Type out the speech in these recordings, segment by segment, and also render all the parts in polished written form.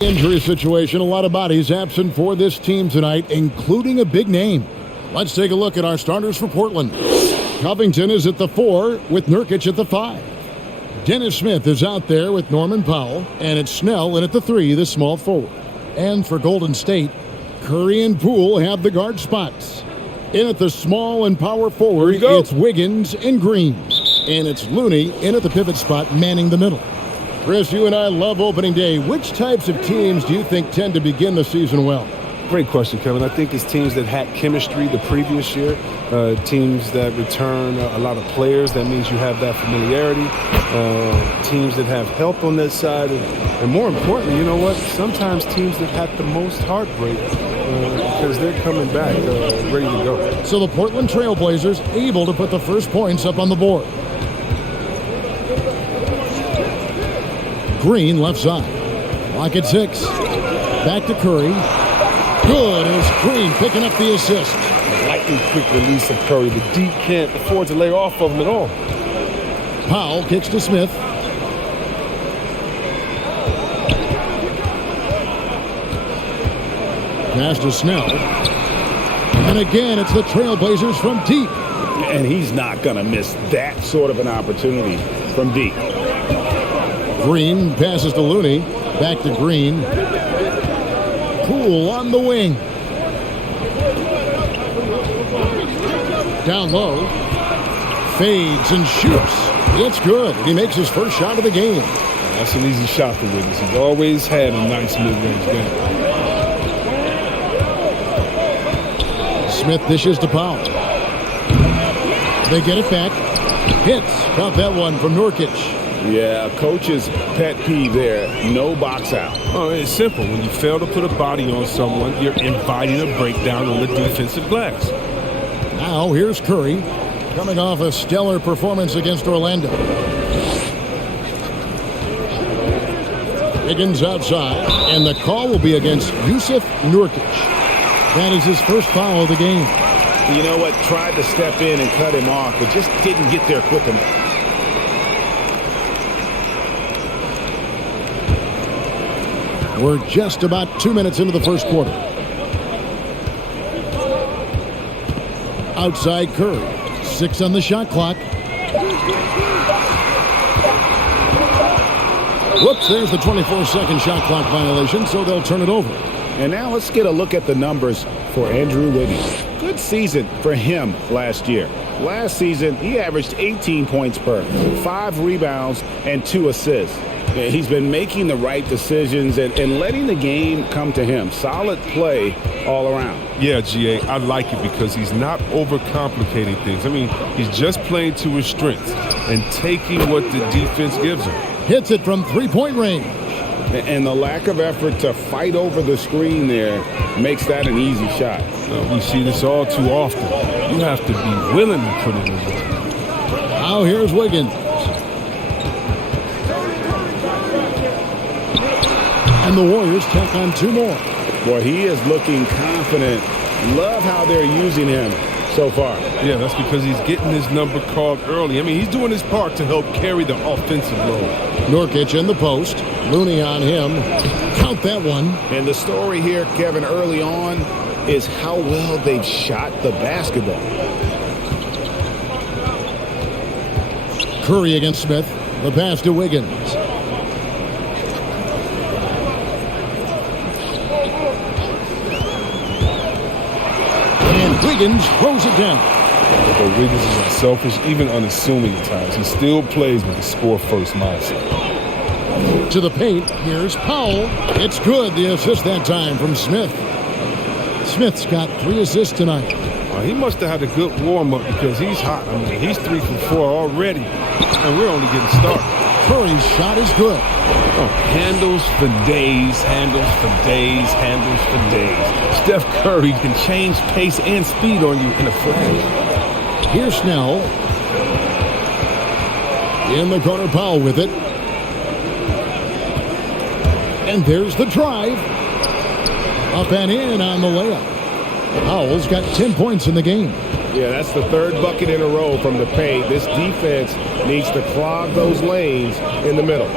Injury situation, a lot of bodies absent for this team tonight, including a big name. Let's take a look at our starters for Portland. Covington is at the 4 with Nurkic at the 5. Dennis Smith is out there with Norman Powell, and it's Snell in at the 3, the small forward. And for Golden State, Curry and Poole have the guard spots. In at the small and power forward, it's Wiggins and Green. And it's Looney in at the pivot spot, manning the middle. Chris, you and I love opening day. Which types of teams do you think tend to begin the season well? Great question, Kevin. I think it's teams that had chemistry the previous year, teams that return a lot of players. That means you have that familiarity. Teams that have help on that side. And more importantly, you know what? Sometimes teams that had the most heartbreak because they're coming back ready to go. So the Portland Trail Blazers able to put the first points up on the board. Green left side. Lock at 6. Back to Curry. Good as Green picking up the assist. Lightning quick release of Curry. The D can't afford to lay off of him at all. Powell kicks to Smith. Pass to Snell. And again, it's the Trailblazers from deep. And he's not going to miss that sort of an opportunity from deep. Green passes to Looney. Back to Green. Poole on the wing. Down low. Fades and shoots. It's good. He makes his first shot of the game. That's an easy shot for Wiggins. He's always had a nice mid-range game. Smith dishes to Powell. They get it back. Hits. Caught that one from Nurkic. Yeah, coach's pet peeve there. No box out. Oh, it's simple. When you fail to put a body on someone, you're inviting a breakdown on the defensive glass. Now here's Curry, coming off a stellar performance against Orlando. Higgins outside, and the call will be against Yusuf Nurkic. That is his first foul of the game. You know what? Tried to step in and cut him off, but just didn't get there quick enough. We're just about 2 minutes into the first quarter. Outside Curry. 6 on the shot clock. Whoops, there's the 24-second shot clock violation, so they'll turn it over. And now let's get a look at the numbers for Andrew Wiggins. Good season for him last year. Last season, he averaged 18 points per, 5 rebounds, and 2 assists. He's been making the right decisions and letting the game come to him. Solid play all around. Yeah, GA, I like it because he's not overcomplicating things. I mean, he's just playing to his strengths and taking what the defense gives him. Hits it from three-point range. And the lack of effort to fight over the screen there makes that an easy shot. We see this all too often. You have to be willing to put it in the work. Now here's Wiggins. And the Warriors tack on 2 more. Boy, he is looking confident. Love how they're using him so far. Yeah, that's because he's getting his number called early. I mean, he's doing his part to help carry the offensive load. Nurkic in the post. Looney on him. Count that one. And the story here, Kevin, early on is how well they've shot the basketball. Curry against Smith. The pass to Wiggins. Wiggins throws it down. But Wiggins is unselfish, even unassuming at times. He still plays with a score-first mindset. To the paint, here's Powell. It's good, the assist that time from Smith. Smith's got 3 assists tonight. He must have had a good warm-up because he's hot. I mean, he's 3 for 4 already, and we're only getting started. Curry's shot is good. Oh, handles for days, handles for days, handles for days. Steph Curry can change pace and speed on you in a flash. Here's Snell. In the corner, Powell with it. And there's the drive. Up and in on the layup. Powell's got 10 points in the game. Yeah, that's the 3rd bucket in a row from the paint. This defense needs to clog those lanes in the middle.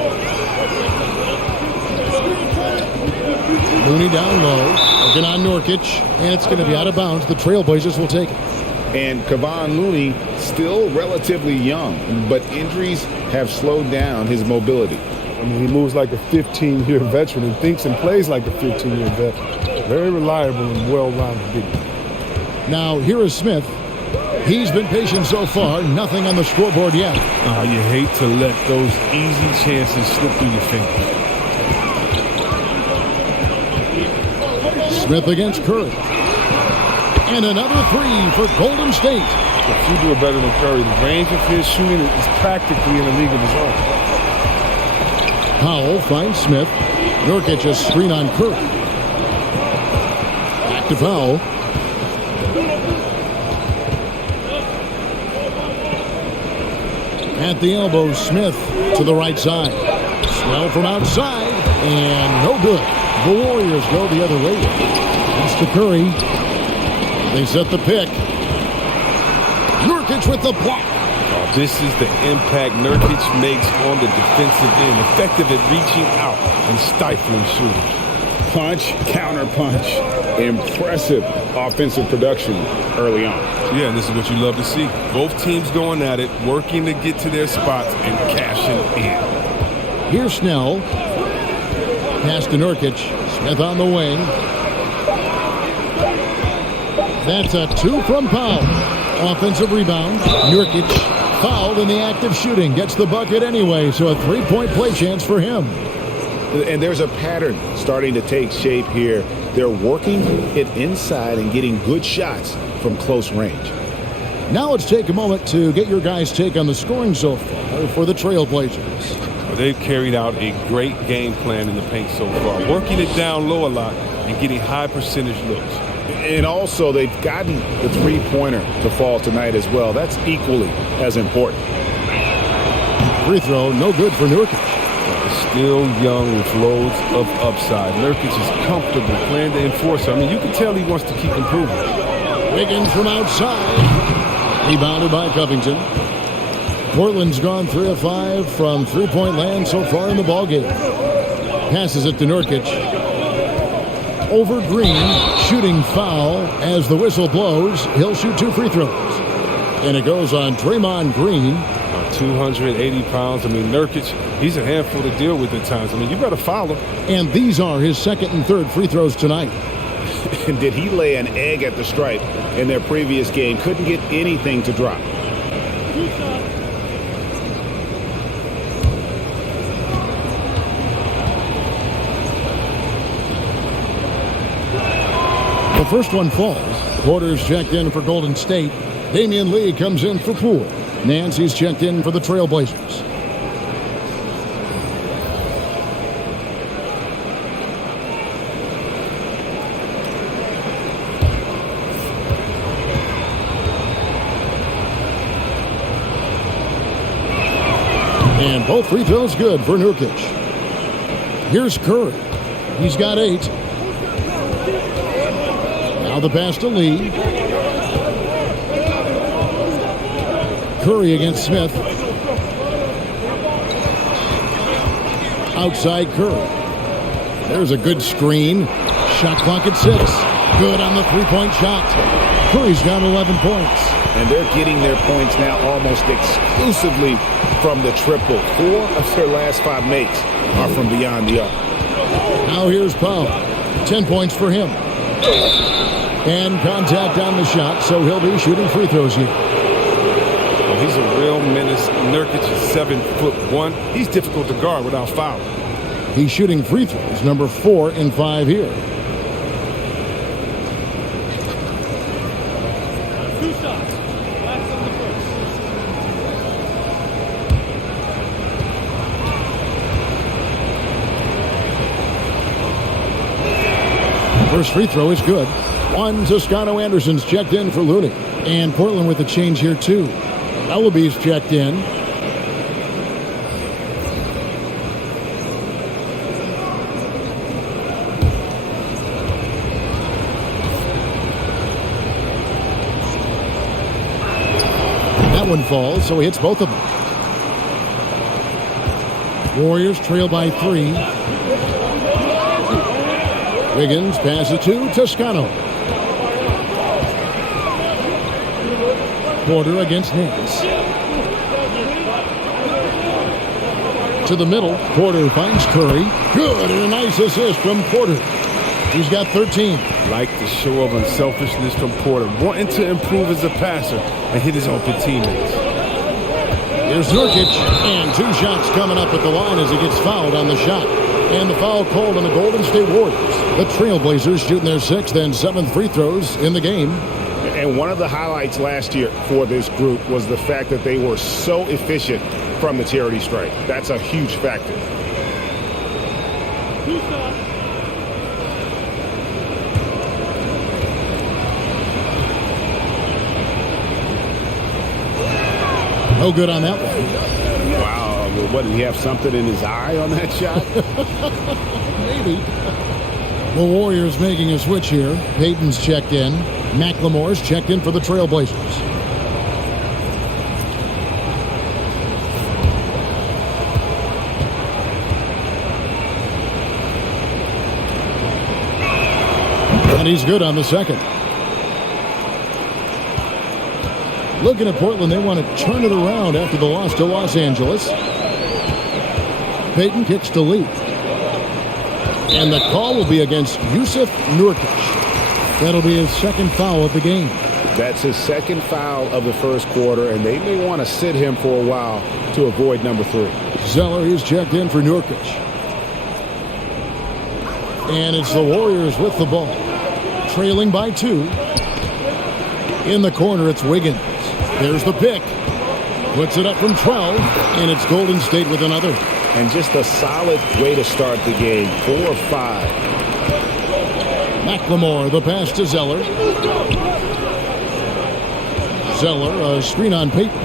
Looney down low. Looking on Nurkic. And it's going to be out of bounds. The Trailblazers will take it. And Kevon Looney still relatively young, but injuries have slowed down his mobility. I mean, he moves like a 15-year veteran and thinks and plays like a 15-year veteran. Very reliable and well-rounded big man. Now, here is Smith. He's been patient so far. Nothing on the scoreboard yet. Oh, you hate to let those easy chances slip through your fingers. Smith against Curry. And another three for Golden State. If you do it better than Curry, the range of his shooting is practically in a league of his own. Powell finds Smith. Nurkic a screen on Curry. Back to Powell. At the elbow, Smith to the right side. Snell from outside, and no good. The Warriors go the other way. That's to Curry. They set the pick. Nurkic with the block. Oh, this is the impact Nurkic makes on the defensive end. Effective at reaching out and stifling shooters. Punch, counter punch. Impressive offensive production early on. Yeah, and this is what you love to see. Both teams going at it, working to get to their spots and cashing in. Here's Snell. Pass to Nurkic. Smith on the wing. That's a two from Powell. Offensive rebound. Nurkic fouled in the act of shooting. Gets the bucket anyway, so a three-point play chance for him. And there's a pattern starting to take shape here. They're working it inside and getting good shots from close range. Now let's take a moment to get your guys' take on the scoring so far for the Trailblazers. Well, they've carried out a great game plan in the paint so far, working it down low a lot and getting high percentage looks. And also, they've gotten the three-pointer to fall tonight as well. That's equally as important. Free throw, no good for Nurkic. Still young with loads of upside. Nurkic is comfortable playing the enforcer. I mean, you can tell he wants to keep improving. Wiggins from outside. Rebounded by Covington. Portland's gone 3 of 5 from three-point land so far in the ballgame. Passes it to Nurkic. Over Green, shooting foul as the whistle blows. He'll shoot 2 free throws. And it goes on Draymond Green. 280 pounds. I mean, Nurkic, he's a handful to deal with at times. I mean, you got to foul him. And these are his second and third free throws tonight. And did he lay an egg at the stripe in their previous game? Couldn't get anything to drop. The first one falls. Porter's checked in for Golden State. Damian Lee comes in for Poole. Nancy's checked in for the Trailblazers. And both free throws good for Nurkic. Here's Curry. He's got 8. Now the pass to Lee. Curry against Smith. Outside Curry. There's a good screen. Shot clock at 6. Good on the three-point shot. Curry's got 11 points. And they're getting their points now almost exclusively from the triple. 4 of their last 5 makes are from beyond the arc. Now here's Powell. 10 points for him. And contact on the shot, so he'll be shooting free throws here. Well, he's a real menace. Nurkic is 7'1". He's difficult to guard without fouling. He's shooting free throws, number 4 in 5 here. First free throw is good. One, Toscano Anderson's checked in for Looney. And Portland with a change here, too. Ellaby's checked in. That one falls, so he hits both of them. Warriors trail by 3. Wiggins passes to Toscano. Porter against Nance. To the middle. Porter finds Curry. Good, and a nice assist from Porter. He's got 13. Like the show of unselfishness from Porter, wanting to improve as a passer and hit his open teammates. Here's Nurkic, and 2 shots coming up at the line as he gets fouled on the shot. And the foul called on the Golden State Warriors. The Trailblazers shooting their 6th and 7th free throws in the game. And one of the highlights last year for this group was the fact that they were so efficient from the charity stripe. That's a huge factor. No good on that one. Wow. What, did he have something in his eye on that shot? Maybe. The Warriors making a switch here. Payton's checked in. McLemore's checked in for the Trailblazers. And he's good on the second. Looking at Portland, they want to turn it around after the loss to Los Angeles. Payton kicks to Lee. And the call will be against Jusuf Nurkic. That'll be his 2nd foul of the game. That's his 2nd foul of the first quarter, and they may want to sit him for a while to avoid number 3. Zeller is checked in for Nurkic. And it's the Warriors with the ball. Trailing by 2. In the corner, it's Wiggins. There's the pick. Puts it up from 12, and it's Golden State with another. And just a solid way to start the game. 4 of 5. McLemore, the pass to Zeller. Zeller, a screen on Payton.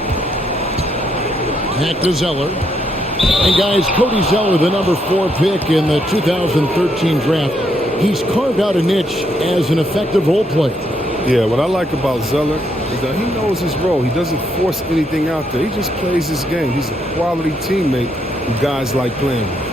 Back to Zeller. And guys, Cody Zeller, the number 4 pick in the 2013 draft. He's carved out a niche as an effective role player. Yeah, what I like about Zeller is that he knows his role. He doesn't force anything out there. He just plays his game. He's a quality teammate who guys like playing with.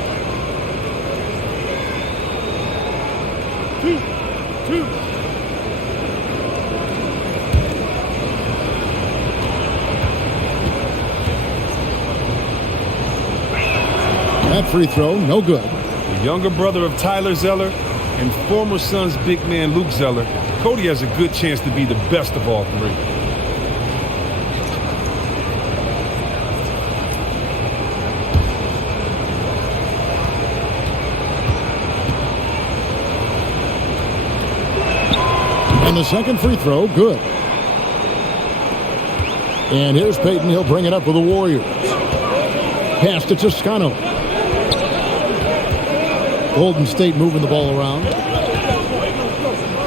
That free throw, no good. The younger brother of Tyler Zeller and former Suns big man Luke Zeller, Cody has a good chance to be the best of all 3. And the second free throw, good. And here's Payton. He'll bring it up for the Warriors. Pass to Toscano. Golden State moving the ball around.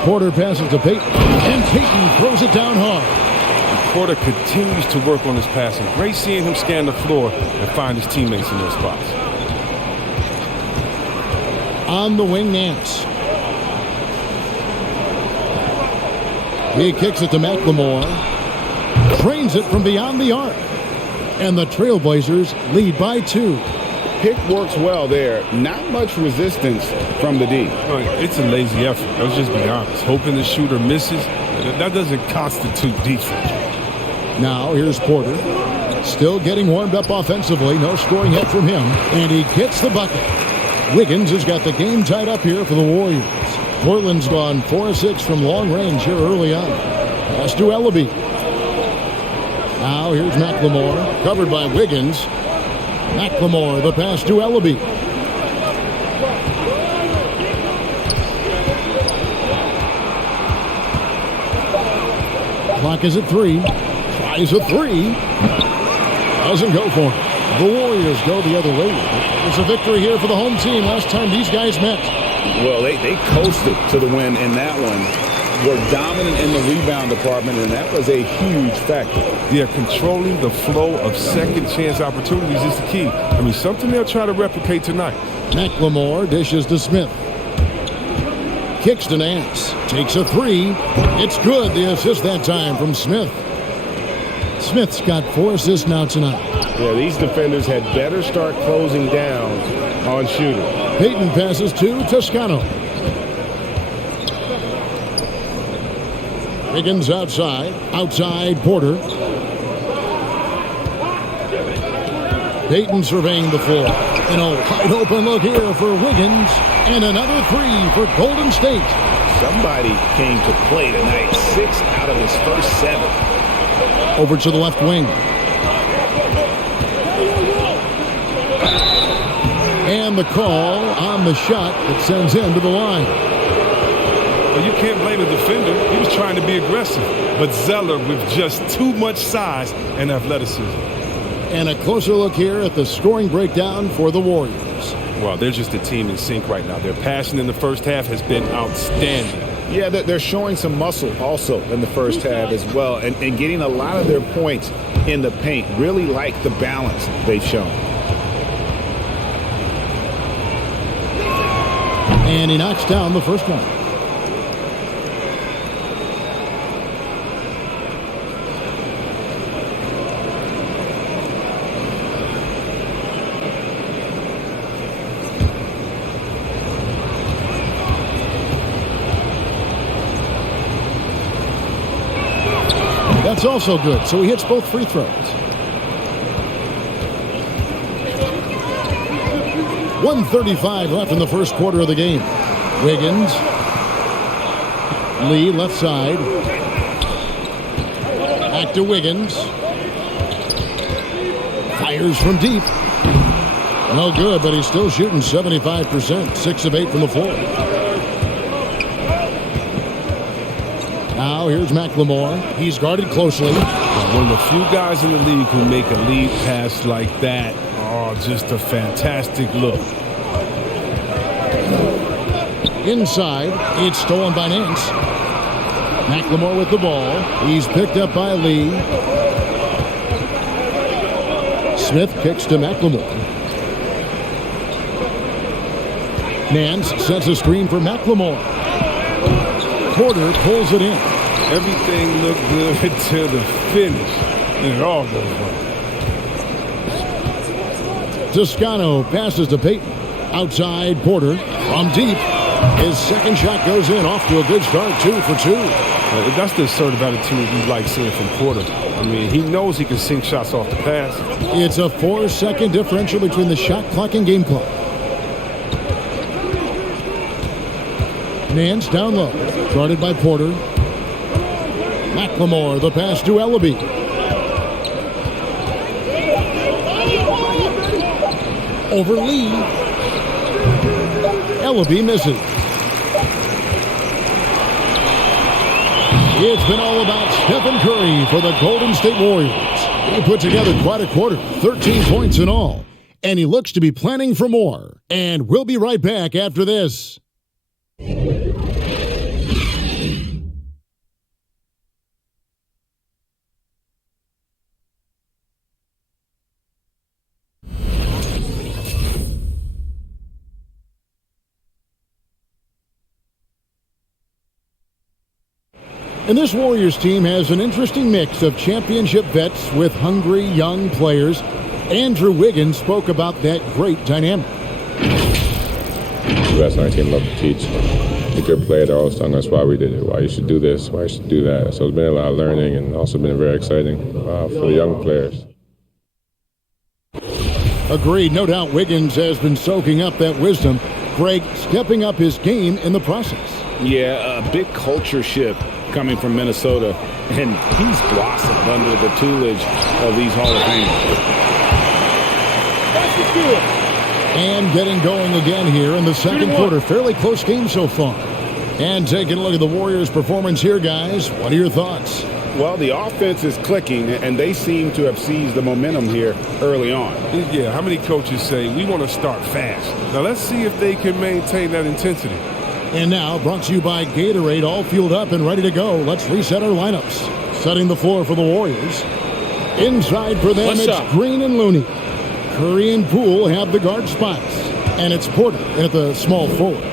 Porter passes to Payton. And Payton throws it down hard. Porter continues to work on his passing. Great seeing him scan the floor and find his teammates in their spots. On the wing, Nance. He kicks it to McLemore. Trains it from beyond the arc. And the Trailblazers lead by 2. Pick works well there. Not much resistance from the D. It's a lazy effort. Let's just be honest. Hoping the shooter misses, that doesn't constitute defense. Now here's Porter. Still getting warmed up offensively. No scoring hit from him. And he gets the bucket. Wiggins has got the game tied up here for the Warriors. Portland's gone 4 of 6 from long range here early on. Pass to Ellaby. Now here's McLemore. Covered by Wiggins. McLemore, the pass to Ellaby. Clock is at 3. Tries a 3. Doesn't go for it. The Warriors go the other way. It's a victory here for the home team. Last time these guys met. Well, they coasted to the win in that one. Were dominant in the rebound department, and that was a huge factor. Yeah, controlling the flow of second chance opportunities is the key. I mean, something they'll try to replicate tonight. McLemore dishes to Smith. Kicks to Nance. Takes a 3. It's good. The assist that time from Smith. Smith's got 4 assists now tonight. Yeah, these defenders had better start closing down on shooting. Payton passes to Toscano. Wiggins outside. Outside Porter. Payton surveying the floor. And a wide open look here for Wiggins. And another three for Golden State. Somebody came to play tonight. 6 out of his first 7. Over to the left wing. And the call on the shot that sends him to the line. Well, you can't blame the defender. He was trying to be aggressive. But Zeller with just too much size and athleticism. And a closer look here at the scoring breakdown for the Warriors. Well, they're just a team in sync right now. Their passing in the first half has been outstanding. Yeah, they're showing some muscle also in the first half as well. And getting a lot of their points in the paint. Really like the balance they've shown. And he knocks down the first one. That's also good. So he hits both free throws. 1:35 left in the first quarter of the game. Wiggins. Lee left side. Back to Wiggins. Fires from deep. No good, but he's still shooting 75%. 6 of 8 from the floor. Now here's McLemore. He's guarded closely. One of the few guys in the league who make a lead pass like that. Oh, just a fantastic look. Inside, it's stolen by Nance. McLemore with the ball. He's picked up by Lee. Smith kicks to McLemore. Nance sets a screen for McLemore. Porter pulls it in. Everything looked good until the finish. And it all goes wrong. Toscano passes to Payton. Outside Porter from deep. His second shot goes in. Off to a good start. 2 for 2. That's the sort of attitude we like seeing from Porter. I mean, he knows he can sink shots off the pass. It's a 4-second differential between the shot clock and game clock. Nance down low. Guarded by Porter. McLemore, the pass to Ellaby. Over Lee. Ellaby misses. It's been all about Stephen Curry for the Golden State Warriors. He put together quite a quarter, 13 points in all. And he looks to be planning for more. And we'll be right back after this. And this Warriors team has an interesting mix of championship vets with hungry young players. Andrew Wiggins spoke about that great dynamic. The best on our team love to teach. The good player, they're always telling us why we did it, why you should do this, why you should do that. So it's been a lot of learning and also been very exciting for the young players. Agreed. No doubt Wiggins has been soaking up that wisdom. Greg stepping up his game in the process. Yeah, a big culture shift coming from Minnesota, and he's blossomed under the tutelage of these Hall of Famers. And getting going again here in the second quarter. Fairly close game so far. And taking a look at the Warriors' performance here, guys. What are your thoughts? Well, the offense is clicking, and they seem to have seized the momentum here early on. Yeah, how many coaches say, we want to start fast? Now, let's see if they can maintain that intensity. And now, brought to you by Gatorade, all fueled up and ready to go. Let's reset our lineups. Setting the floor for the Warriors. Inside for them, it's Green and Looney. Curry and Poole have the guard spots. And it's Porter at the small forward.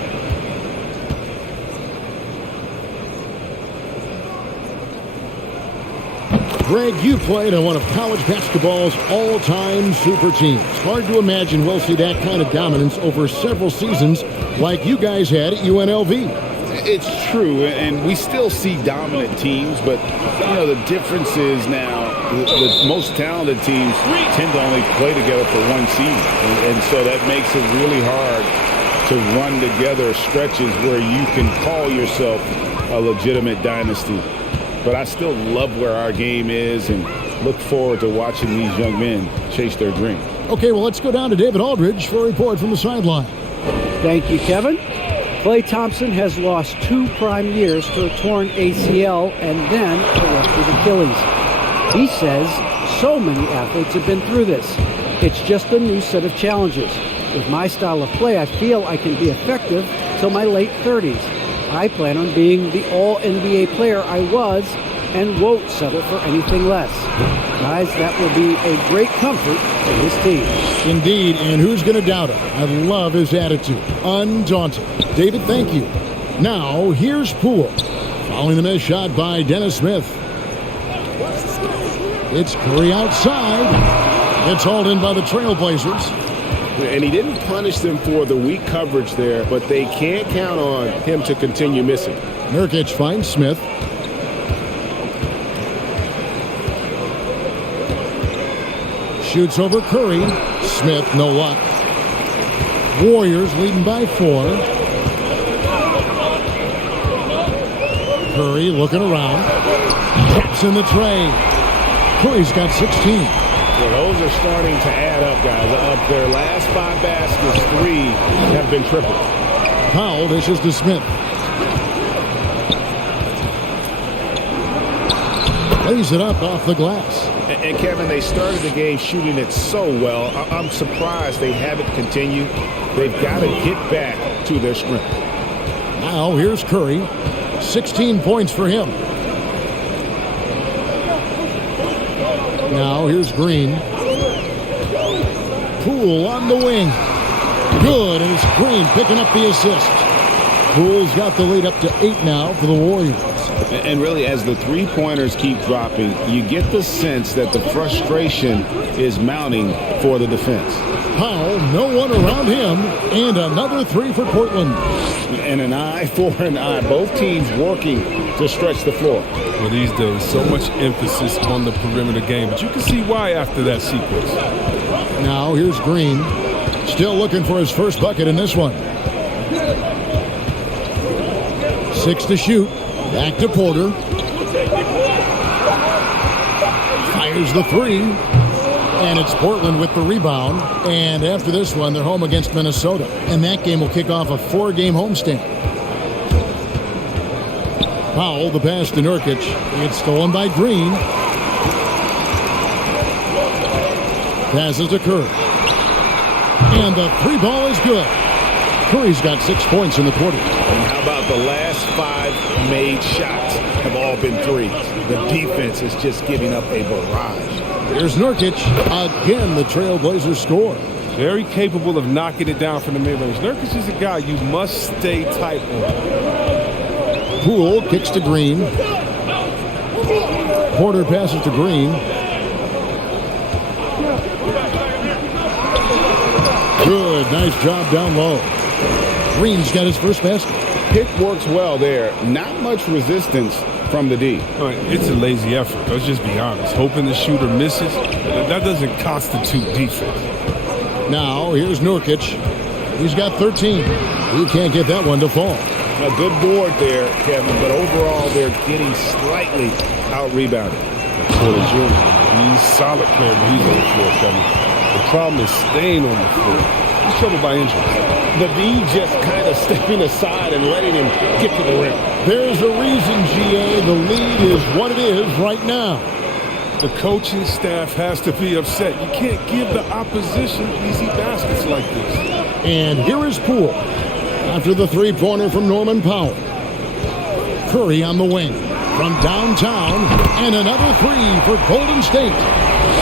Greg, you played on one of college basketball's all-time super teams. Hard to imagine we'll see that kind of dominance over several seasons like you guys had at UNLV. It's true, and we still see dominant teams, but the difference is now the most talented teams tend to only play together for one season, and so that makes it really hard to run together stretches where you can call yourself a legitimate dynasty. But I still love where our game is and look forward to watching these young men chase their dream. Okay, well, let's go down to David Aldridge for a report from the sideline. Thank you, Kevin. Klay Thompson has lost 2 prime years to a torn ACL and then a ruptured Achilles. He says so many athletes have been through this. It's just a new set of challenges. With my style of play, I feel I can be effective till my late 30s. I plan on being the all-NBA player I was and won't settle for anything less. Guys, that will be a great comfort to his team. Indeed, and who's going to doubt it? I love his attitude. Undaunted. David, thank you. Now, here's Poole. Following the missed shot by Dennis Smith. It's Curry outside. It's hauled in by the Trailblazers. And he didn't punish them for the weak coverage there, but they can't count on him to continue missing. Nurkic finds Smith. Shoots over Curry. Smith, no luck. Warriors leading by 4. Curry looking around. Taps in the tray. Curry's got 16. Well, those are starting to add up, guys. Of their last 5 baskets, 3 have been triple. Powell dishes to Smith. Lays it up off the glass. And Kevin, they started the game shooting it so well. I'm surprised they haven't continued. They've got to get back to their strength. Now here's Curry. 16 points for him. Now here's Green. Poole on the wing. Good, and it's Green picking up the assist. Poole's got the lead up to 8 now for the Warriors. And really, as the three-pointers keep dropping, you get the sense that the frustration is mounting for the defense. Powell, no one around him, and another 3 for Portland. And an eye for an eye. Both teams working to stretch the floor. Well, these days, so much emphasis on the perimeter game, but you can see why after that sequence. Now here's Green, still looking for his first bucket in this one. 6 to shoot. Back to Porter. Fires the 3. And it's Portland with the rebound. And after this one, they're home against Minnesota. And that game will kick off a 4-game homestand. Powell, the pass to Nurkic. It's stolen by Green. Passes to Curry. And the 3 ball is good. Curry's got 6 points in the quarter. And how about the last 5 made shots have all been threes? The defense is just giving up a barrage. Here's Nurkic. Again, the Trailblazers score. Very capable of knocking it down from the mid-range. Nurkic is a guy you must stay tight on. Poole kicks to Green. Porter passes to Green. Good, nice job down low. Green's got his first basket. Pick works well there. Not much resistance from the D. All right, it's a lazy effort. Let's just be honest. Hoping the shooter misses, that doesn't constitute defense. Now, here's Nurkic. He's got 13. He can't get that one to fall. A good board there, Kevin, but overall they're getting slightly out-rebounded. Porter Jr., he's a solid player, but he's on the floor, Kevin. The problem is staying on the floor. He's troubled by injuries. The D just kind of stepping aside and letting him get to the rim. There's a reason, GA. The lead is what it is right now. The coaching staff has to be upset. You can't give the opposition easy baskets like this. And here is Poole after the 3-pointer from Norman Powell. Curry on the wing from downtown, and another 3 for Golden State.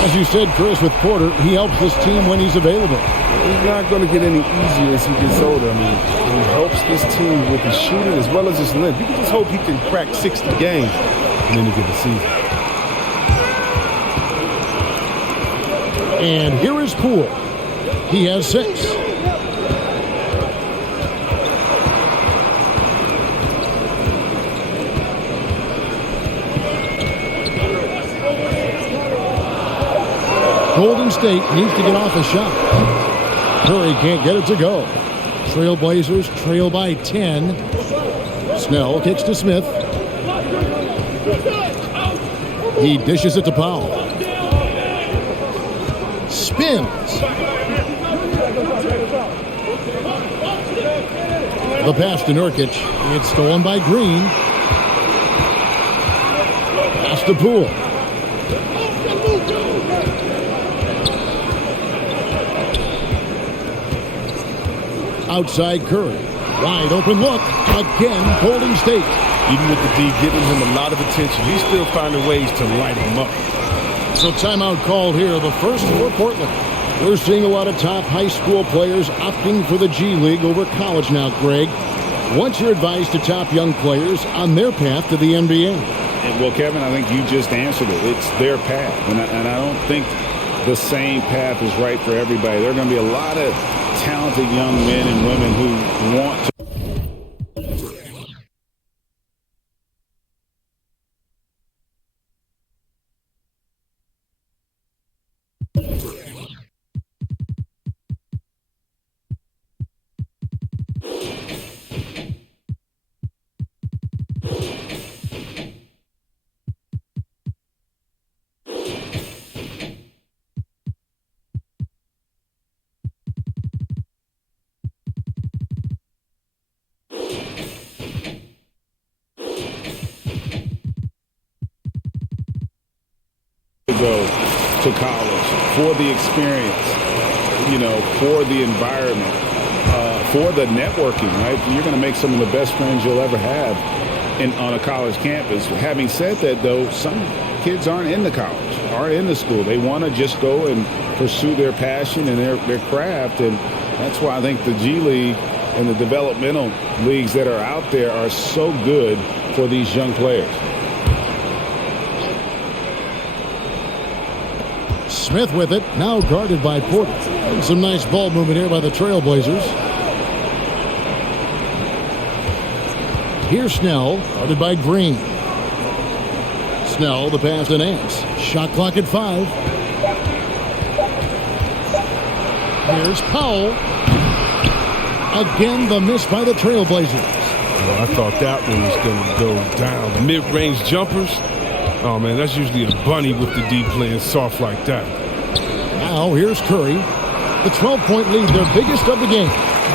As you said, Chris, with Porter, he helps this team when he's available. He's not going to get any easier as he gets older. I mean, he helps this team with his shooting as well as his length. You can just hope he can crack 60 games in any given season. And here is Poole. He has 6. Golden State needs to get off a shot. Curry can't get it to go. Trailblazers trail by 10. Snell kicks to Smith. He dishes it to Powell. Spins. The pass to Nurkic. It's stolen by Green. Pass to Poole. Outside Curry. Wide open look. Again, Golden State. Even with the D giving him a lot of attention, he's still finding ways to light him up. So timeout called here, the first for Portland. We're seeing a lot of top high school players opting for the G League over college now, Greg. What's your advice to top young players on their path to the NBA? Well, Kevin, I think you just answered it. It's their path. And I don't think the same path is right for everybody. There are going to be a lot of talented young men and women who want to. Go to college for the experience, for the environment, for the networking, right? You're going to make some of the best friends you'll ever have on a college campus. Having said that, though, some kids aren't in the college, aren't in the school. They want to just go and pursue their passion and their craft, and that's why I think the G League and the developmental leagues that are out there are so good for these young players. Smith with it, now guarded by Porter. And some nice ball movement here by the Trailblazers. Here's Snell, guarded by Green. Snell, the pass to Nance. Shot clock at 5. Here's Powell. Again, the miss by the Trailblazers. Well, I thought that one was going to go down. The mid-range jumpers. Oh, man, that's usually a bunny with the D playing soft like that. Now, here's Curry. The 12-point lead, their biggest of the game.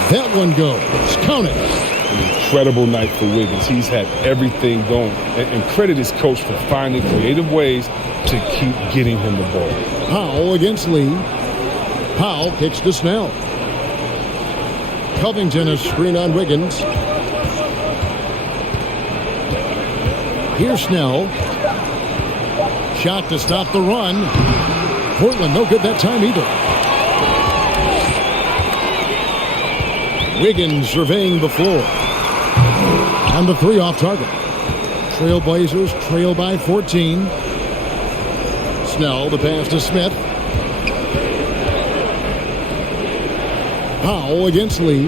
That one goes. Count it. An incredible night for Wiggins. He's had everything going. And credit his coach for finding creative ways to keep getting him the ball. Powell against Lee. Powell kicks to Snell. Covington a screen on Wiggins. Here's Snell. Shot to stop the run. Portland no good that time either. Wiggins surveying the floor. And the 3 off target. Trailblazers trail by 14. Snell the pass to Smith. Powell against Lee.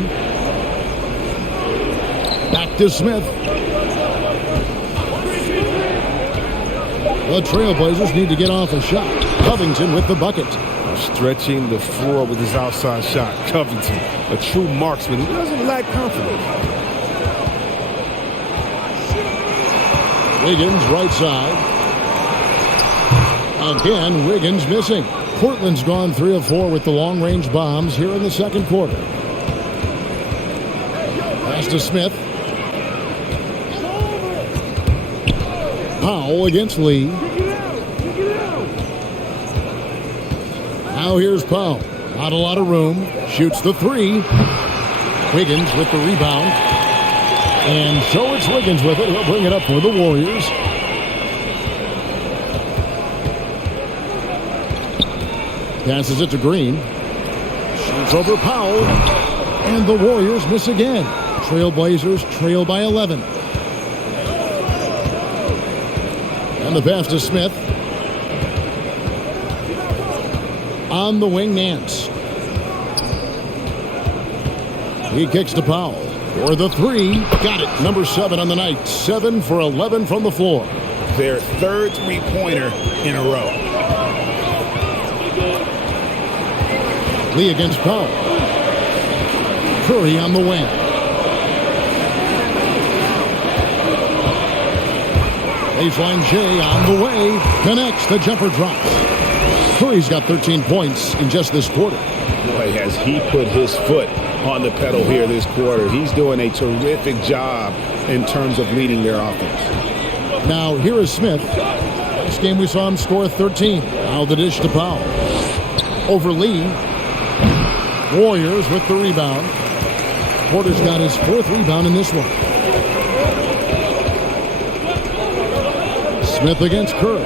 Back to Smith. The Trailblazers need to get off a shot. Covington with the bucket. Stretching the floor with his outside shot. Covington, a true marksman. He doesn't lack confidence. Wiggins right side. Again, Wiggins missing. Portland's gone 3 of 4 with the long-range bombs here in the second quarter. Pass to Smith. Powell against Lee. Now here's Powell. Not a lot of room. Shoots the 3. Wiggins with the rebound. And so it's Wiggins with it. He'll bring it up for the Warriors. Passes it to Green. Shoots over Powell. And the Warriors miss again. Trailblazers trail by 11. And the pass to Smith. On the wing, Nance. He kicks to Powell. For the 3. Got it. Number 7 on the night. 7 for 11 from the floor. Their third three-pointer in a row. Lee against Powell. Curry on the wing. Baseline J on the way. Connects. The jumper drops. Curry's got 13 points in just this quarter. Boy, has he put his foot on the pedal here this quarter. He's doing a terrific job in terms of leading their offense. Now, here is Smith. This game we saw him score 13. Now the dish to Powell. Over Lee. Warriors with the rebound. Porter's got his 4th rebound in this one. Smith against Curry.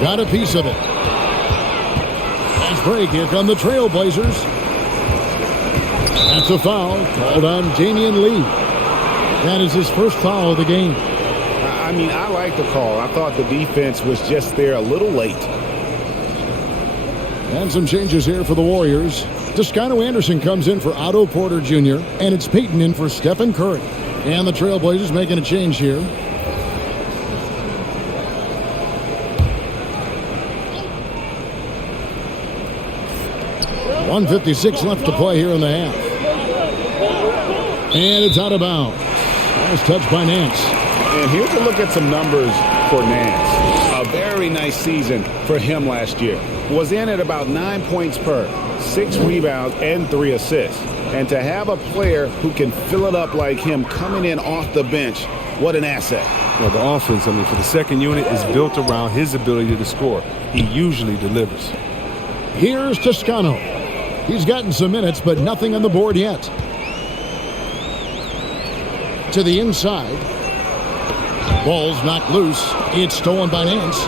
Got a piece of it. Nice break. Here come the Trailblazers. That's a foul called on Damian Lee. That is his first foul of the game. I mean, I like the call. I thought the defense was just there a little late. And some changes here for the Warriors. Toscano Anderson comes in for Otto Porter Jr. And it's Peyton in for Stephen Curry. And the Trailblazers making a change here. .156 left to play here in the half. And it's out of bounds. Nice touch by Nance. And here's a look at some numbers for Nance. A very nice season for him last year. Was in at about 9 points per, 6 rebounds, and 3 assists. And to have a player who can fill it up like him coming in off the bench, what an asset. Well, the offense, for the second unit, is built around his ability to score. He usually delivers. Here's Toscano. He's gotten some minutes, but nothing on the board yet. To the inside. Ball's knocked loose. It's stolen by Nance.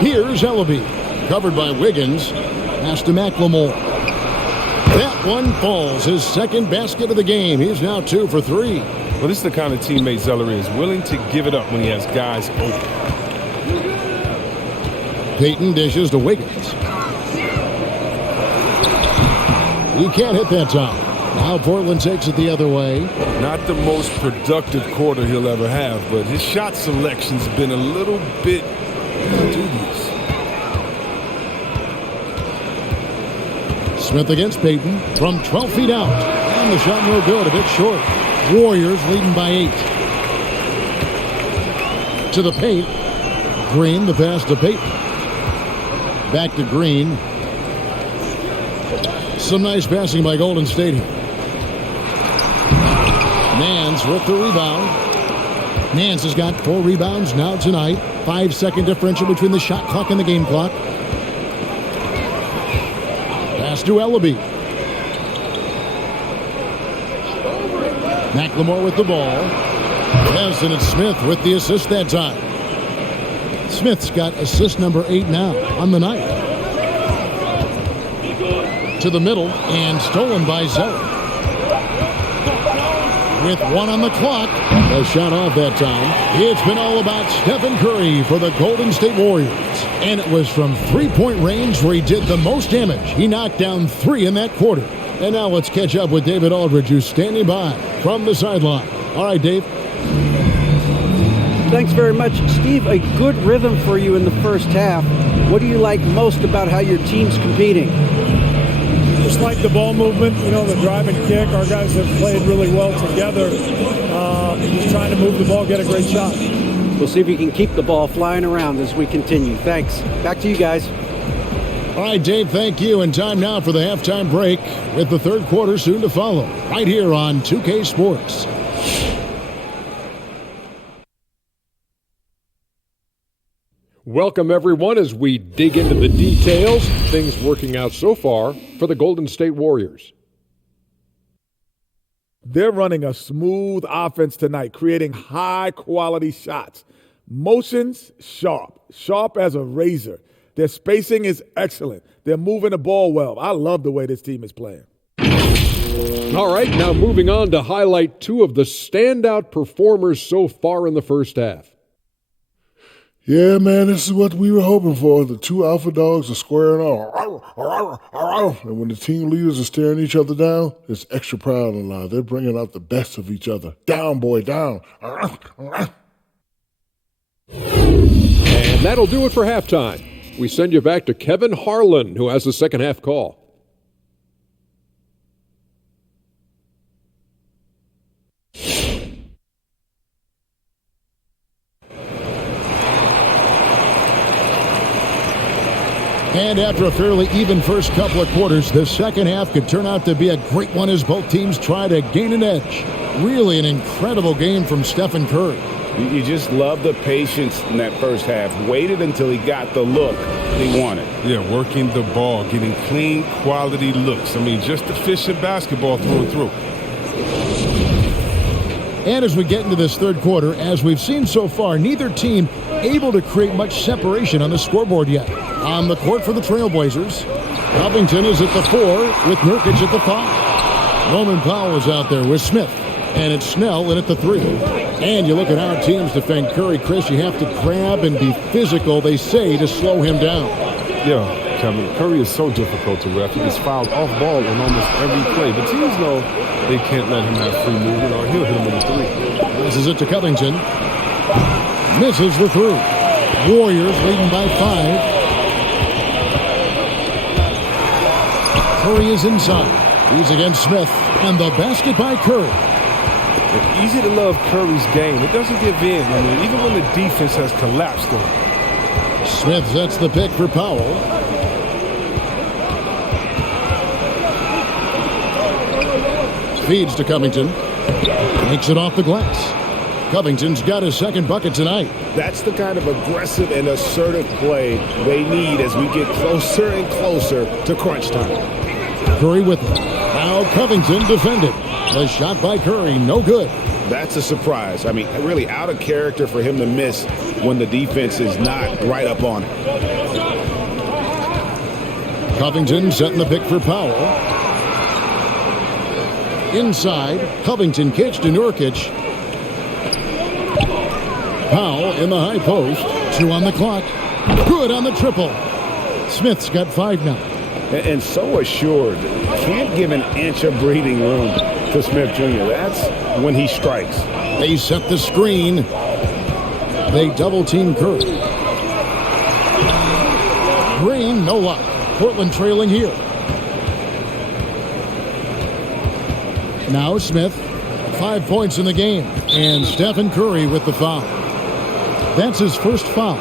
Here's Ellaby. Covered by Wiggins. Pass to McLemore. That one falls. His second basket of the game. He's now 2 for 3. Well, this is the kind of teammate Zeller is, willing to give it up when he has guys open. Peyton dishes to Wiggins. He can't hit that time. Now Portland takes it the other way. Not the most productive quarter he'll ever have, but his shot selection's been a little bit dubious. Smith against Peyton from 12 feet out. And the shot no good, a bit short. Warriors leading by 8. To the paint. Green, the pass to Peyton. Back to Green. Some nice passing by Golden State here. Nance with the rebound. Nance has got 4 rebounds now tonight. 5-second differential between the shot clock and the game clock. Pass to Ellaby. McLemore with the ball. Yes, and it's Smith with the assist that time. Smith's got assist number 8 now on the night. To the middle and stolen by Zeller. With 1 on the clock. A shot off that time. It's been all about Stephen Curry for the Golden State Warriors. And it was from 3-point range where he did the most damage. He knocked down 3 in that quarter. And now let's catch up with David Aldridge, who's standing by from the sideline. All right, Dave. Thanks very much, Steve. A good rhythm for you in the first half. What do you like most about how your team's competing? Just like the ball movement, the drive and kick. Our guys have played really well together. Just trying to move the ball, get a great shot. We'll see if you can keep the ball flying around as we continue. Thanks. Back to you guys. All right, Dave, thank you. And time now for the halftime break with the third quarter soon to follow. Right here on 2K Sports. Welcome, everyone, as we dig into the details. Things working out so far for the Golden State Warriors. They're running a smooth offense tonight, creating high-quality shots. Motions, sharp as a razor. Their spacing is excellent. They're moving the ball well. I love the way this team is playing. All right, now moving on to highlight 2 of the standout performers so far in the first half. Yeah, man, this is what we were hoping for. The 2 alpha dogs are squaring off. And when the team leaders are staring each other down, it's extra proud and loud. They're bringing out the best of each other. Down, boy, down. And that'll do it for halftime. We send you back to Kevin Harlan, who has the second half call. And after a fairly even first couple of quarters, the second half could turn out to be a great one as both teams try to gain an edge. Really an incredible game from Stephen Curry. You just love the patience in that first half. Waited until he got the look he wanted. Yeah, working the ball, getting clean, quality looks. I mean, just efficient basketball through and through. And as we get into this third quarter, as we've seen so far, neither team able to create much separation on the scoreboard yet. On the court for the Trailblazers, Covington is at the 4 with Nurkic at the 5. Norman Powell is out there with Smith. And it's Snell in at the 3. And you look at how teams defend Curry, Chris, you have to grab and be physical, they say, to slow him down. Yeah, Kevin, Curry is so difficult to ref. He gets fouled off ball on almost every play. The teams know they can't let him have free movement or he'll hit him with a 3. This is it to Covington. Misses the 3. Warriors leading by 5. Curry is inside. He's against Smith. And the basket by Curry. It's easy to love Curry's game. It doesn't give in. I mean, even when the defense has collapsed on him. Smith sets the pick for Powell. Feeds to Covington. Makes it off the glass. Covington's got his second bucket tonight. That's the kind of aggressive and assertive play they need as we get closer and closer to crunch time. Curry with it. Now Covington defended. The shot by Curry, no good. That's a surprise. I mean, really out of character for him to miss when the defense is not right up on it. Covington setting the pick for Powell. Inside, Covington kicks to Nurkic. Powell in the high post. 2 on the clock. Good on the triple. Smith's got 5 now. And so assured. Can't give an inch of breathing room to Smith Jr. That's when he strikes. They set the screen. They double team Curry. Green, no luck. Portland trailing here. Now Smith, 5 points in the game. And Stephen Curry with the foul. That's his first foul.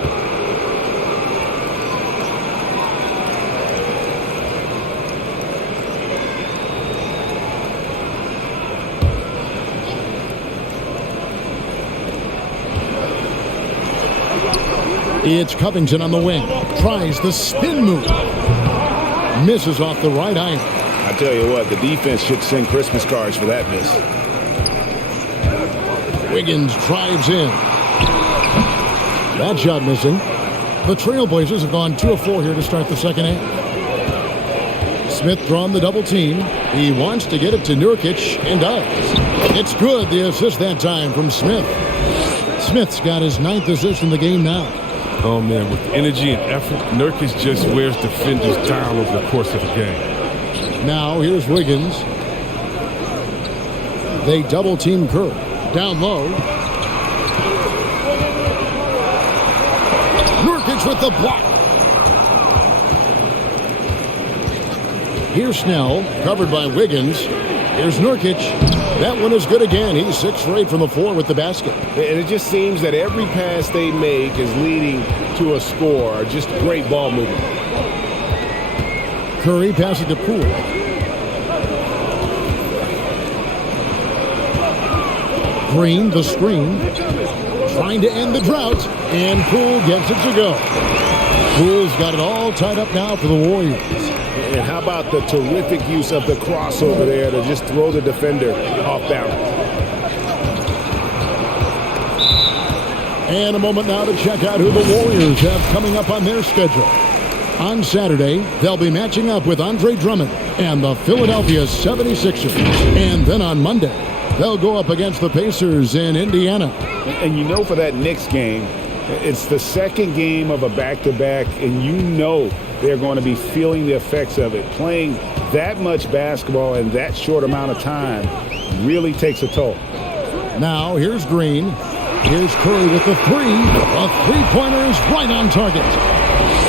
It's Covington on the wing. Tries the spin move. Misses off the right iron. I tell you what, the defense should send Christmas cards for that miss. Wiggins drives in. That shot missing. The Trailblazers have gone 2 of 4 here to start the second half. Smith drawn the double team. He wants to get it to Nurkic and does. It's good, the assist that time from Smith. Smith's got his 9th assist in the game now. Oh, man, with energy and effort, Nurkic just wears defenders down over the course of the game. Now, here's Wiggins. They double-team Curry. Down low. Nurkic with the block. Here's Snell, covered by Wiggins. Here's Nurkic. That one is good again. He's 6 for 8 from the floor with the basket. And it just seems that every pass they make is leading to a score. Just great ball movement. Curry passing to Poole. Green, the screen. Trying to end the drought. And Poole gets it to go. Poole's got it all tied up now for the Warriors. And how about the terrific use of the crossover there to just throw the defender off balance. And a moment now to check out who the Warriors have coming up on their schedule. On Saturday, they'll be matching up with Andre Drummond and the Philadelphia 76ers. And then on Monday, they'll go up against the Pacers in Indiana. And you know for that Knicks game, it's the second game of a back-to-back, and you know they're going to be feeling the effects of it. Playing that much basketball in that short amount of time really takes a toll. Now, here's Green. Here's Curry with the three. A three-pointer is right on target.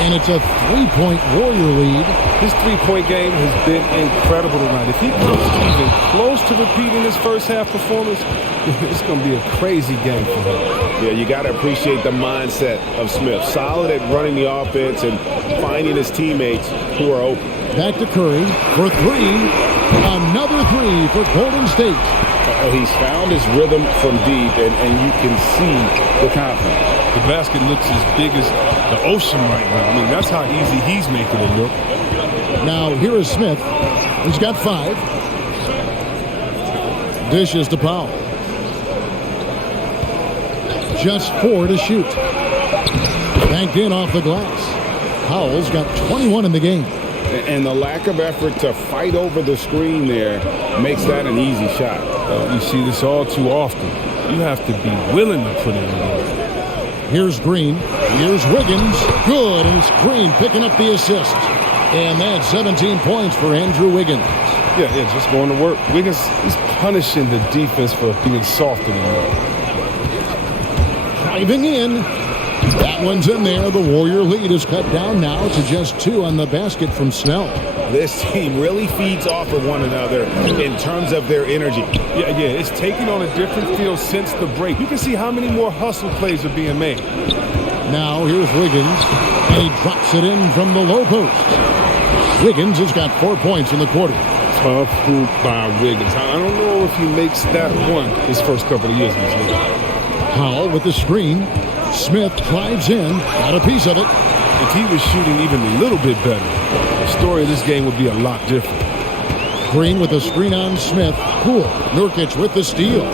And it's a three-point Warrior lead. His three-point game has been incredible tonight. If he comes even close to repeating his first half performance, it's going to be a crazy game for him. Yeah, you got to appreciate the mindset of Smith. Solid at running the offense and finding his teammates who are open. Back to Curry for three. Another three for Golden State. He's found his rhythm from deep, and you can see the confidence. The basket looks as big as the ocean right now. I mean, that's how easy he's making it look. Now, here is Smith. He's got 5. Dishes to Powell. Just 4 to shoot. Banked in off the glass. Powell's got 21 in the game. And the lack of effort to fight over the screen there makes that an easy shot. You see this all too often. You have to be willing to put in the work. Here's Green. Here's Wiggins. Good. And it's Green picking up the assist. And that's 17 points for Andrew Wiggins. Yeah, just going to work. Wiggins is punishing the defense for being softer than that. Driving in. That one's in there. The Warrior lead is cut down now to just 2 on the basket from Snell. This team really feeds off of one another in terms of their energy. Yeah, it's taking on a different feel since the break. You can see how many more hustle plays are being made. Now here's Wiggins, and he drops it in from the low post. Wiggins has got 4 points in the quarter. Tough hoop by Wiggins. I don't know if he makes that one his first couple of years in this league. Powell with the screen. Smith drives in, got a piece of it. If he was shooting even a little bit better, the story of this game would be a lot different. Green with the screen on Smith. Cool. Nurkic with the steal.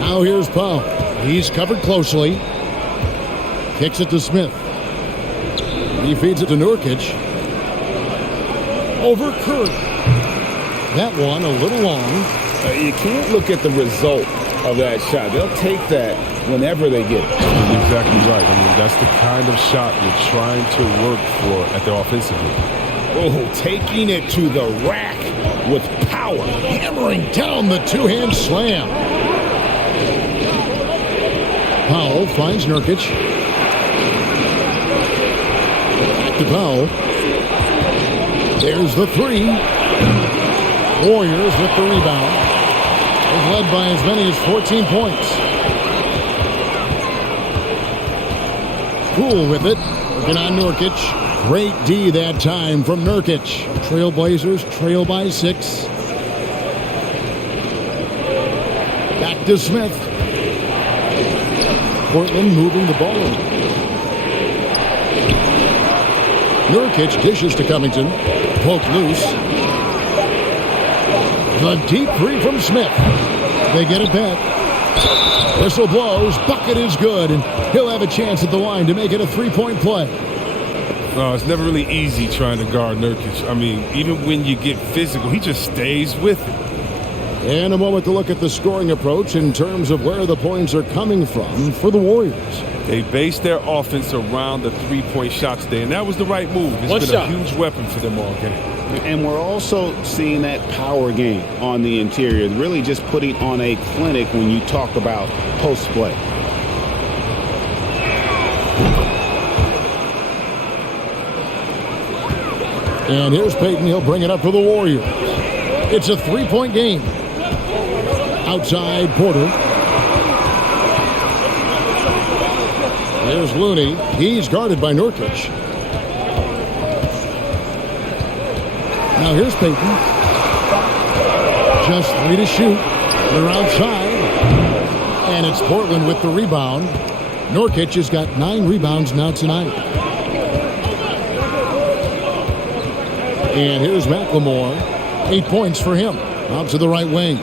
Now here's Powell. He's covered closely. Kicks it to Smith. He feeds it to Nurkic. Over Curry. That one a little long. You can't look at the result of that shot. They'll take that whenever they get it. That's exactly right. I mean, that's the kind of shot you're trying to work for at the offensive end. Oh, taking it to the rack with power. Hammering down the two-hand slam. Powell finds Nurkic. Back to Powell. There's the three. Warriors with the rebound. They've led by as many as 14 points. Cool with it. Working on Nurkic. Great D that time from Nurkic. Trailblazers trail by 6. Back to Smith. Portland moving the ball over. Nurkic dishes to Covington. Poked loose. The deep three from Smith. They get it back. Whistle blows. Bucket is good. And he'll have a chance at the line to make it a three-point play. It's never really easy trying to guard Nurkic. I mean, even when you get physical, he just stays with it. And a moment to look at the scoring approach in terms of where the points are coming from for the Warriors. They based their offense around the three-point shot today, and that was the right move. It's been a huge weapon for them all game. And we're also seeing that power game on the interior, really just putting on a clinic when you talk about post play. And here's Payton. He'll bring it up for the Warriors. It's a three-point game. Outside Porter. There's Looney. He's guarded by Nurkic. Now here's Payton. Just 3 to shoot. They're outside. And it's Portland with the rebound. Nurkic has got 9 rebounds now tonight. And here's McLemore. 8 points for him. Out to the right wing.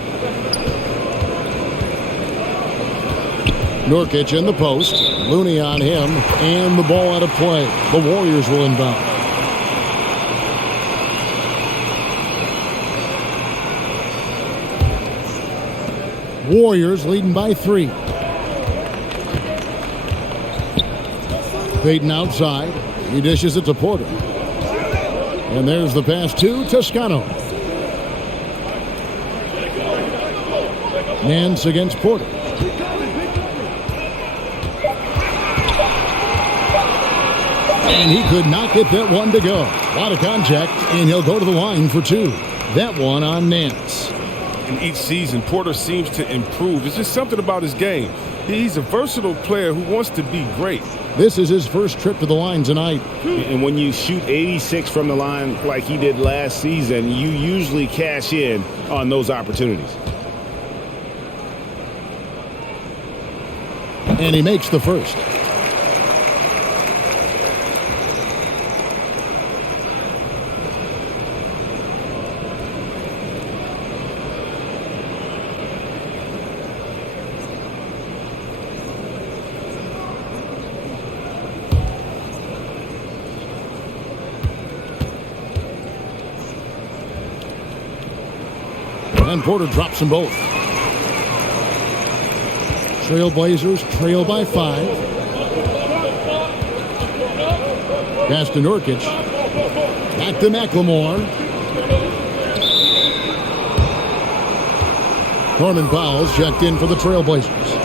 Nurkic in the post. Looney on him. And the ball out of play. The Warriors will inbound. Warriors leading by 3. Payton outside. He dishes it to Porter. And there's the pass to Toscano. Nance against Porter. And he could not get that one to go. A lot of contact, and he'll go to the line for two. That one on Nance. In each season, Porter seems to improve. It's just something about his game. He's a versatile player who wants to be great. This is his first trip to the line tonight. And when you shoot 86 from the line like he did last season, you usually cash in on those opportunities. And he makes the first. And Porter drops them both. Trailblazers trail by 5. Pass to Nurkic. Back to McLemore. Norman Powell's checked in for the Trailblazers.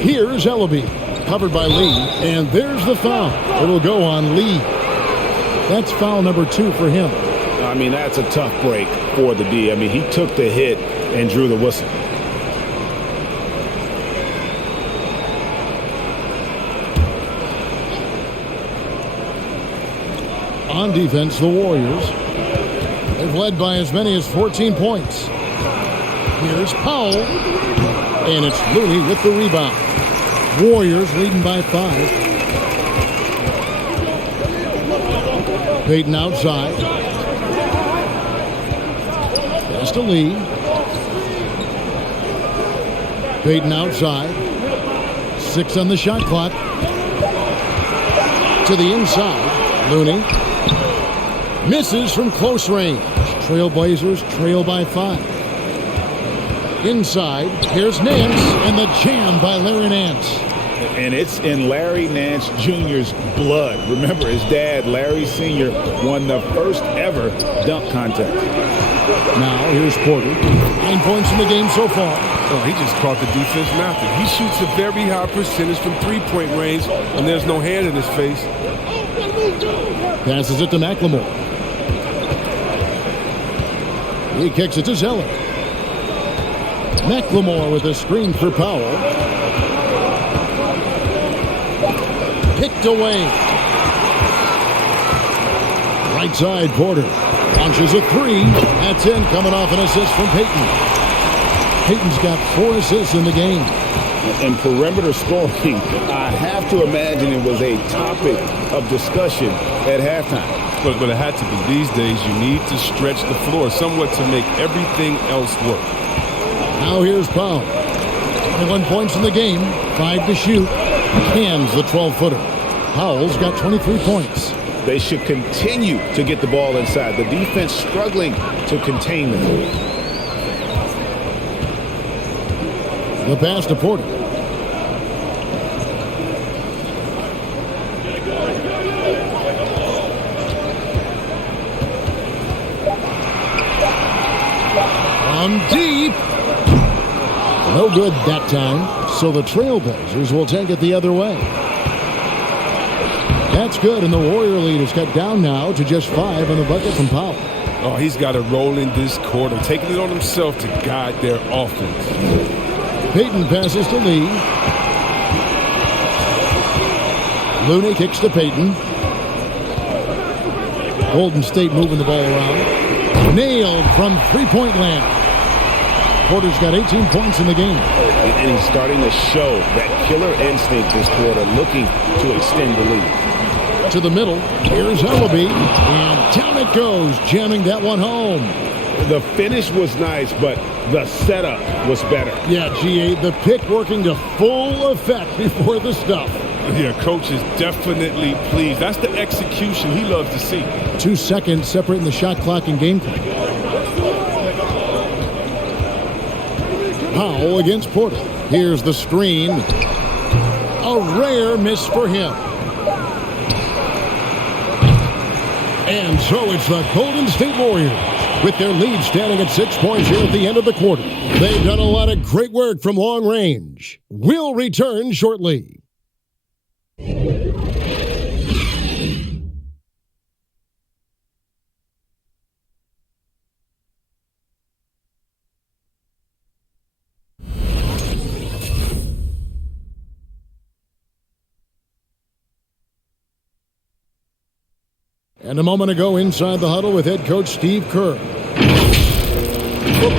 Here's Ellaby, covered by Lee, and there's the foul. It'll go on Lee. That's foul number 2 for him. I mean, that's a tough break for the D. I mean, he took the hit and drew the whistle. On defense, the Warriors. They've led by as many as 14 points. Here's Powell, and it's Looney with the rebound. Warriors leading by 5. Payton outside. Pass to Lee. Payton outside. 6 on the shot clock. To the inside. Looney. Misses from close range. Trailblazers trail by 5. Inside, here's Nance, and the jam by Larry Nance. And it's in Larry Nance Jr.'s blood. Remember, his dad, Larry Sr., won the first ever dunk contest. Now, here's Porter. 9 points in the game so far. Oh, he just caught the defense napping. He shoots a very high percentage from three-point range, and there's no hand in his face. Passes it to McLemore. He kicks it to Zeller. McLemore with a screen for Powell. Picked away. Right side, Porter. Launches a 3. That's in, coming off an assist from Payton. Payton's got 4 assists in the game. And perimeter scoring, I have to imagine it was a topic of discussion at halftime. But it had to be. These days, you need to stretch the floor somewhat to make everything else work. Now here's Powell. 21 points in the game, 5 to shoot. Cans the 12-footer. Powell's got 23 points. They should continue to get the ball inside. The defense struggling to contain them. The pass to Porter. From deep. No good that time, so the Trailblazers will take it the other way. That's good, and the Warrior lead is cut down now to just 5 on the bucket from Powell. Oh, he's got a role in this quarter, taking it on himself to guide their offense. Payton passes to Lee. Looney kicks to Payton. Golden State moving the ball around. Nailed from three-point land. Porter's got 18 points in the game. And he's starting to show that killer instinct this quarter, looking to extend the lead. To the middle, here's Ellaby, and down it goes, jamming that one home. The finish was nice, but the setup was better. Yeah, GA, the pick working to full effect before the stuff. Yeah, coach is definitely pleased. That's the execution he loves to see. 2 seconds separating the shot clock and game clock. Powell against Porter. Here's the screen. A rare miss for him. And so it's the Golden State Warriors with their lead standing at 6 points here at the end of the quarter. They've done a lot of great work from long range. We'll return shortly. And a moment ago inside the huddle with head coach Steve Kerr. We're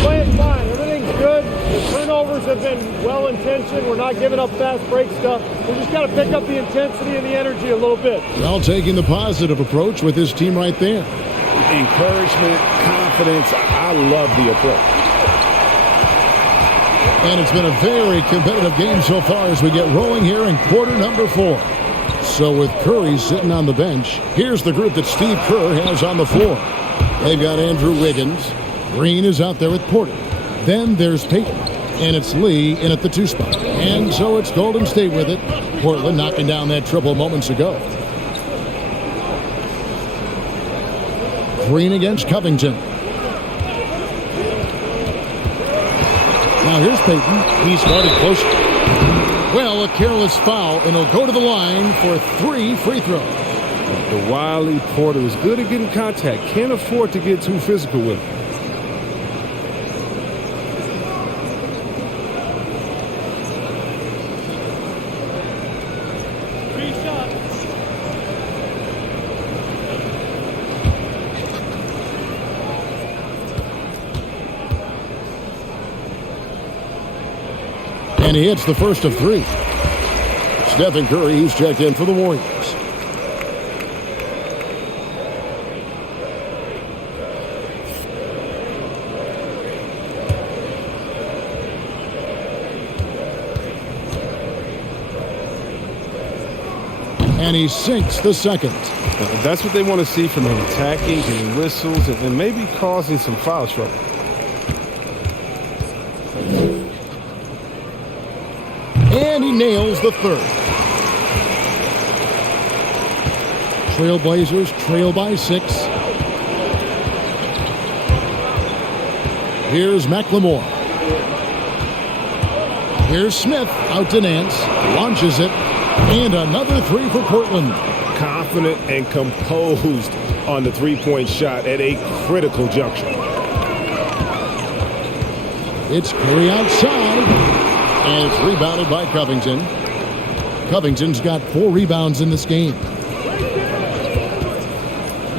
playing fine. Everything's good. The turnovers have been well-intentioned. We're not giving up fast break stuff. We just got to pick up the intensity and the energy a little bit. Well, taking the positive approach with his team right there. Encouragement, confidence. I love the approach. And it's been a very competitive game so far as we get rolling here in quarter number 4. So with Curry sitting on the bench, here's the group that Steve Kerr has on the floor. They've got Andrew Wiggins. Green is out there with Porter. Then there's Payton. And it's Lee in at the 2 spot. And so it's Golden State with it. Portland knocking down that triple moments ago. Green against Covington. Now here's Payton. He started close. Well, a careless foul, and he'll go to the line for 3 free throws. The wily Porter is good at getting contact. Can't afford to get too physical with him. And he hits the first of 3. Stephen Curry, he's checked in for the Warriors. And he sinks the second. That's what they want to see from him, attacking, getting whistles, and maybe causing some foul trouble. And he nails the third. Trailblazers trail by 6. Here's McLemore. Here's Smith out to Nance. Launches it. And another 3 for Portland. Confident and composed on the three-point shot at a critical juncture. It's Curry outside. And it's rebounded by Covington. Covington's got 4 rebounds in this game.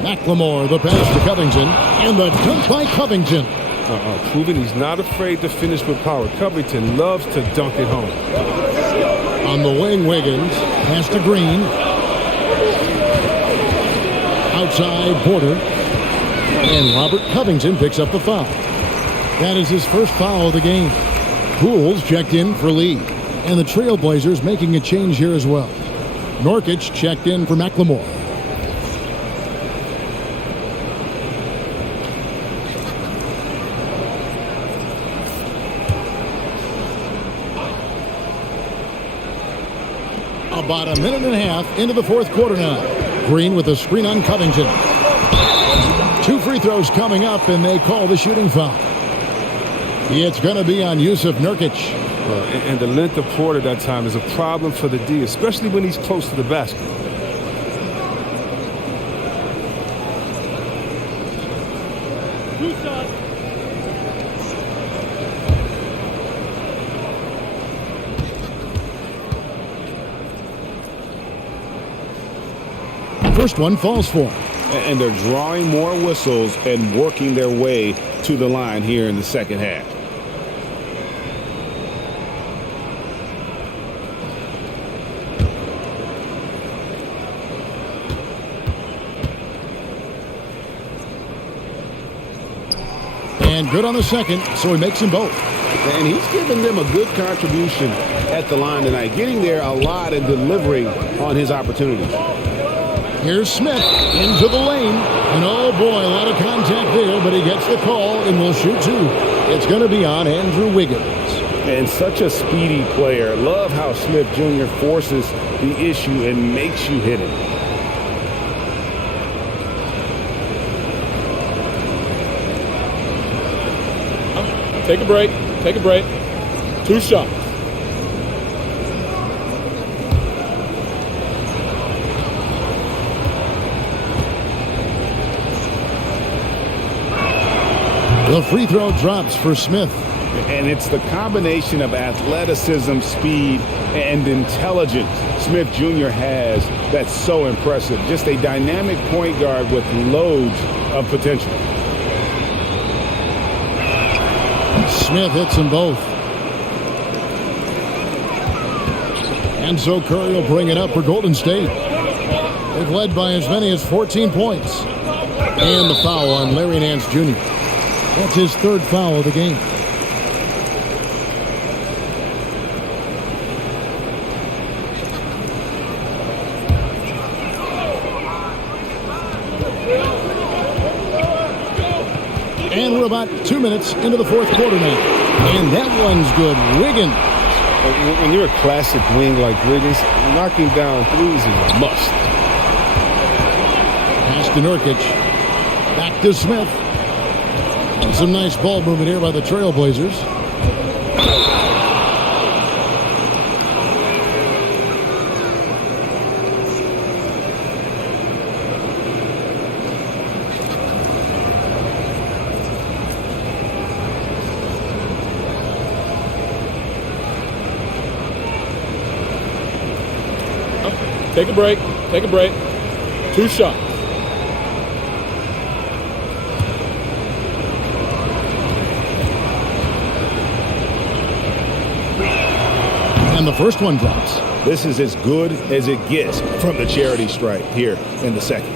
McLemore, the pass to Covington. And the dunk by Covington. Proving he's not afraid to finish with power. Covington loves to dunk it home. On the wing, Wiggins. Pass to Green. Outside, Porter. And Robert Covington picks up the foul. That is his first foul of the game. Pools checked in for Lee. And the Trailblazers making a change here as well. Nurkic checked in for McLemore. About a minute and a half into the fourth quarter now. Green with a screen on Covington. 2 free throws coming up, and they call the shooting foul. It's going to be on Yusuf Nurkic. And the length of Porter that time is a problem for the D, especially when he's close to the basket. First one falls for him. And they're drawing more whistles and working their way to the line here in the second half. And good on the second, so he makes them both. And he's given them a good contribution at the line tonight, getting there a lot and delivering on his opportunities. Here's Smith into the lane. And oh boy, a lot of contact there, but he gets the call and will shoot 2. It's going to be on Andrew Wiggins. And such a speedy player. Love how Smith Jr. forces the issue and makes you hit it. Take a break. Take a break. 2 shots. The free throw drops for Smith. And it's the combination of athleticism, speed, and intelligence Smith Jr. has that's so impressive. Just a dynamic point guard with loads of potential. Smith hits them both. And so Curry will bring it up for Golden State. They've led by as many as 14 points. And the foul on Larry Nance Jr. That's his 3rd foul of the game. And we're about 2 minutes into the 4th quarter now. And that one's good. Wiggins. When you're a classic wing like Wiggins, knocking down threes is a must. Pass to Nurkic. Back to Smith. And some nice ball movement here by the Trailblazers. Take a break. Take a break. 2 shots. And the first one drops. This is as good as it gets from the charity stripe here in the second.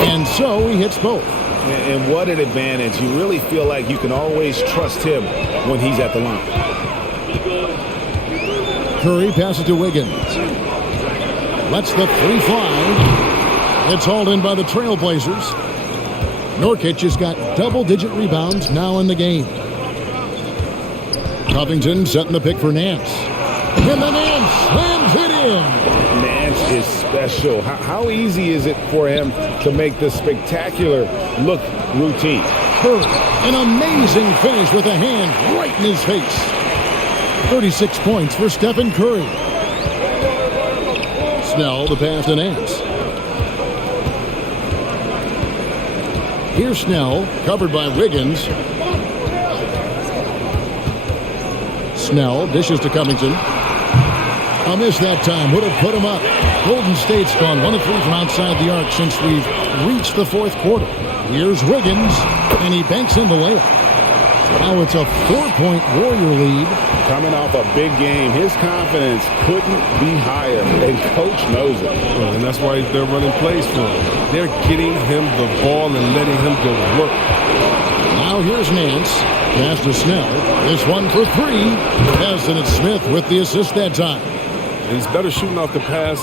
And so he hits both. And what an advantage. You really feel like you can always trust him when he's at the line. Curry passes to Wiggins. Lets the 3 fly. It's hauled in by the Trailblazers. Nurkic has got double-digit rebounds now in the game. Covington setting the pick for Nance. And the Nance slams it in. Nance is special. How easy is it for him to make this spectacular look routine? Curry, an amazing finish with a hand right in his face. 36 points for Stephen Curry. Snell, the pass to Nance. Here's Snell, covered by Wiggins. Snell dishes to Covington. A miss that time would have put him up. Golden State's gone 1 of 3 from outside the arc since we've reached the 4th quarter. Here's Wiggins, and he banks in the layup. Now it's a 4-point Warrior lead. Coming off a big game, his confidence couldn't be higher, and Coach knows it. And that's why they're running plays for him. They're getting him the ball and letting him go to work. Now here's Nance. Pass to Snell. This one for 3. Yes, and it's Smith with the assist that time. He's better shooting off the pass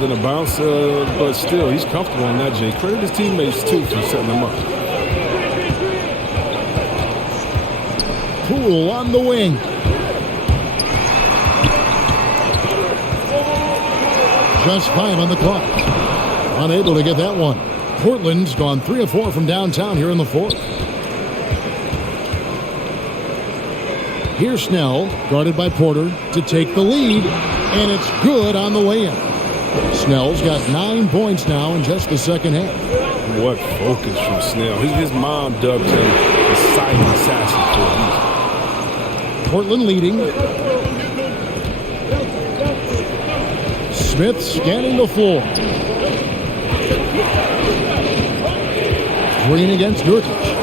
than a bounce, but still, he's comfortable on that, Jay. Credit his teammates, too, for setting him up. Poole on the wing. Just 5 on the clock. Unable to get that one. Portland's gone 3 of 4 from downtown here in the 4th. Here's Snell, guarded by Porter, to take the lead, and it's good on the way in. Snell's got 9 points now in just the second half. What focus from Snell. His mom dubbed him the silent assassin for a reason. Portland leading. Smith scanning the floor. Green against Nurkic.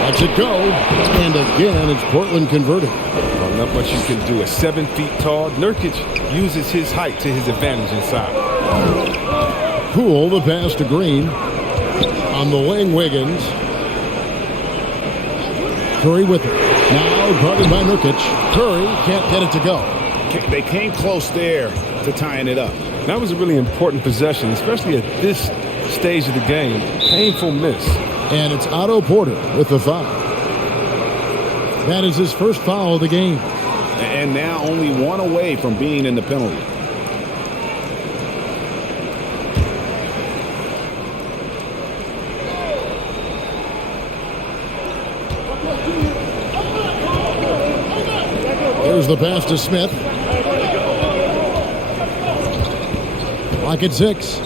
Lets it go. And again, it's Portland converting. Well, not much you can do. At 7 feet tall, Nurkic uses his height to his advantage inside. Poole, the pass to Green. On the wing, Wiggins. Curry with it. Now guarded by Nurkic. Curry can't get it to go. They came close there to tying it up. That was a really important possession, especially at this stage of the game. Painful miss. And it's Otto Porter with the foul. That is his first foul of the game. And now only one away from being in the penalty. There's the pass to Smith. Clock at 6.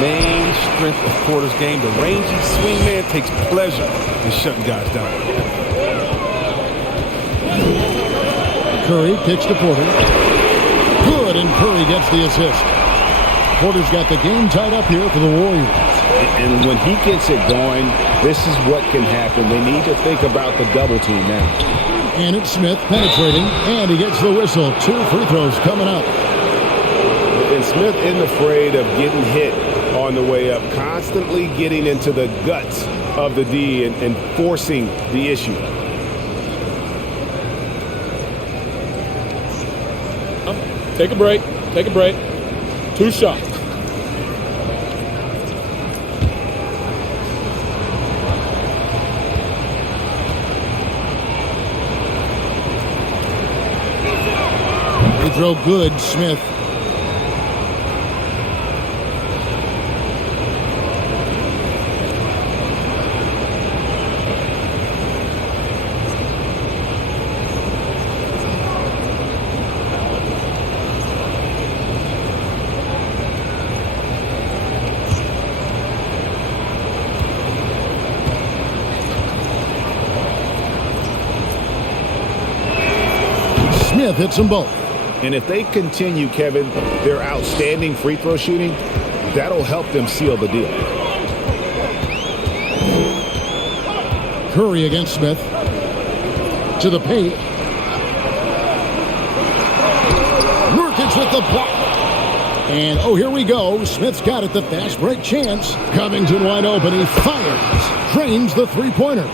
Main strength of Porter's game, the rangy swingman takes pleasure in shutting guys down. Curry kicks to Porter. Good, and Curry gets the assist. Porter's got the game tied up here for the Warriors. And when he gets it going, this is what can happen. They need to think about the double team now. And it's Smith penetrating, and he gets the whistle. 2 free throws coming up. And Smith isn't afraid of getting hit on the way up, constantly getting into the guts of the D and forcing the issue. Take a break. Take a break. 2 shots. Free throw good, Smith. Smith hits them both. And if they continue, Kevin, their outstanding free throw shooting, that'll help them seal the deal. Curry against Smith. To the paint. Nurkic with the block. And, oh, here we go. Smith's got it, the fast break chance. Covington wide open. He fires. Drains the three-pointer.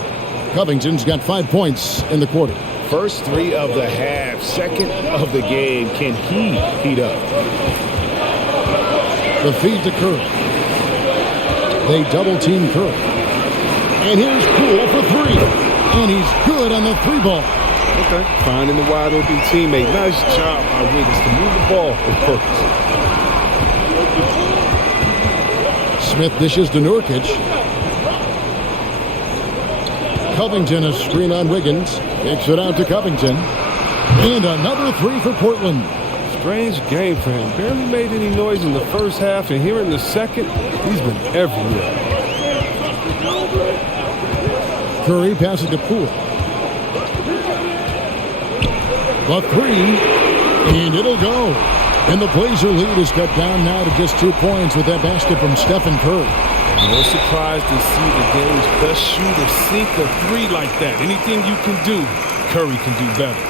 Covington's got 5 points in the quarter. First 3 of the half, second of the game. Can he heat up? The feed to Curry. They double-team Curry. And here's Poole for 3. And he's good on the 3 ball. Okay. Finding the wide open teammate. Nice job by Wiggins to move the ball with purpose. Smith dishes to Nurkic. Covington, a screen on Wiggins. Kicks it out to Covington. And another 3 for Portland. Strange game for him. Barely made any noise in the first half, and here in the second, he's been everywhere. Curry passes to Poole. The 3, and it'll go. And the Blazer lead is cut down now to just 2 points with that basket from Stephen Curry. No surprise to see the game's best shooter sink a 3 like that. Anything you can do, Curry can do better.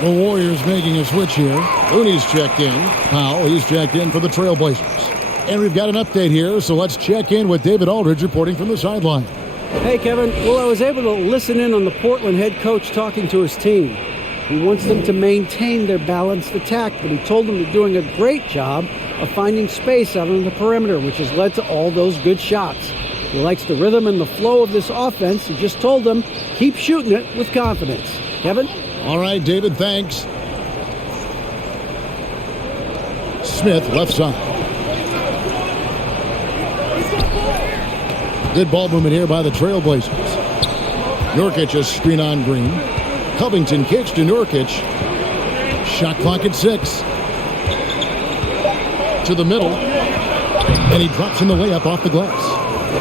The Warriors making a switch here. Looney's checked in. Powell, he's checked in for the Trailblazers. And we've got an update here, so let's check in with David Aldridge reporting from the sideline. Hey, Kevin. Well, I was able to listen in on the Portland head coach talking to his team. He wants them to maintain their balanced attack, but he told them they're doing a great job of finding space out on the perimeter, which has led to all those good shots. He likes the rhythm and the flow of this offense. He just told them, keep shooting it with confidence. Kevin? All right, David, thanks. Smith, left side. Good ball movement here by the Trailblazers. Nurkic a screen on Green. Covington kicks to Nurkic. Shot clock at 6. To the middle. And he drops in the layup off the glass.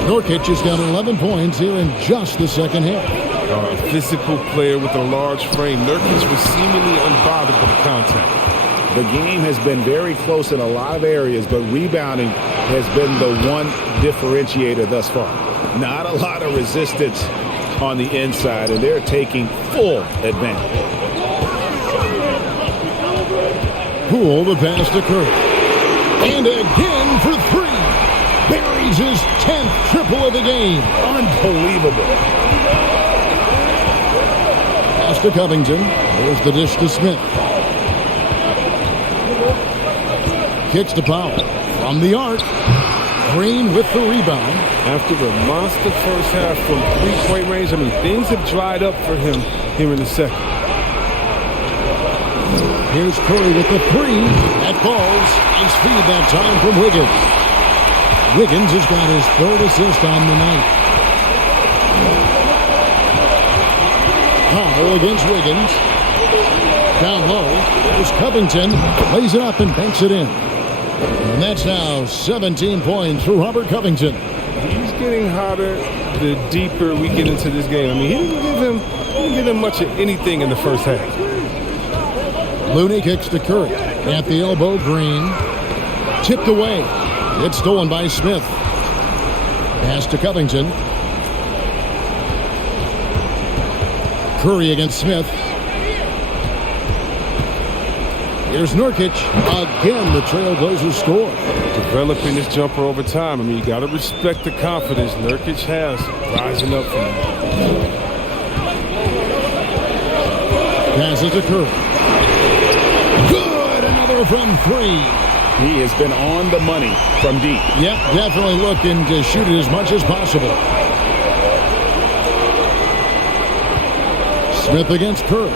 Nurkic has got 11 points here in just the second half. A physical player with a large frame. Nurkic was seemingly unbothered by the contact. The game has been very close in a lot of areas, but rebounding has been the one differentiator thus far. Not a lot of resistance on the inside, and they're taking full advantage. Poole the pass to Curry. And again for 3. Buries his 10th triple of the game. Unbelievable. Pass to Covington. There's the dish to Smith. Kicks to Powell. From the arc. Green with the rebound. After the monster first half from three-point range, I mean, things have dried up for him here in the second. Here's Curry with the 3. That falls. Nice feed that time from Wiggins. Wiggins has got his 3rd assist on the night. Powell against Wiggins. Down low. There's Covington. Lays it up and banks it in. And that's now 17 points for Robert Covington. He's getting hotter the deeper we get into this game. I mean, he didn't give him much of anything in the first half. Looney kicks to Curry. At the elbow, Green. Tipped away. It's stolen by Smith. Pass to Covington. Curry against Smith. Here's Nurkic. Again, the Trailblazers score. Developing this jumper over time. I mean, you got to respect the confidence Nurkic has rising up from him. Passes to Curry. Good! Another from 3. He has been on the money from deep. Yep, definitely looking to shoot it as much as possible. Smith against Curry.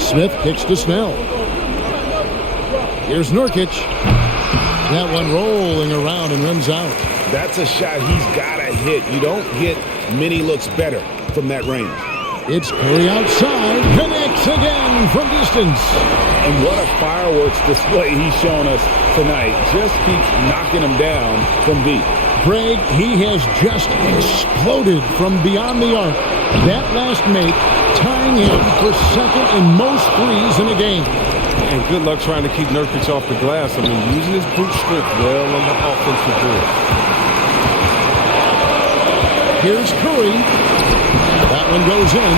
Smith kicks to Snell. Here's Nurkic. That one rolling around and rims out. That's a shot he's got to hit. You don't get many looks better from that range. It's Curry outside. Connects again from distance. And what a fireworks display he's shown us tonight. Just keeps knocking them down from deep. Greg, he has just exploded from beyond the arc. That last make tying him for second in most threes in a game. And good luck trying to keep Nurkic off the glass. I mean, using his brute strength well on the offensive board. Here's Curry. That one goes in.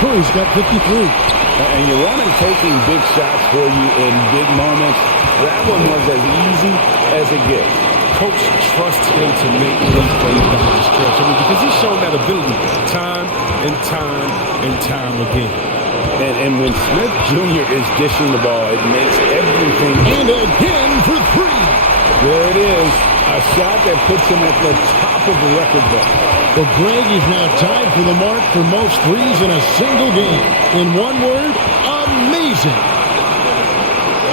Curry's got 53. And you want him taking big shots for you in big moments. That one was as easy as it gets. Coach trusts him to make those plays down the stretch. I mean, because he's shown that ability time and time and time again. And when Smith Jr. is dishing the ball, it makes everything. And again for 3. There it is. A shot that puts him at the top of the record book. Well, Greg is now tied for the mark for most threes in a single game. In one word, amazing.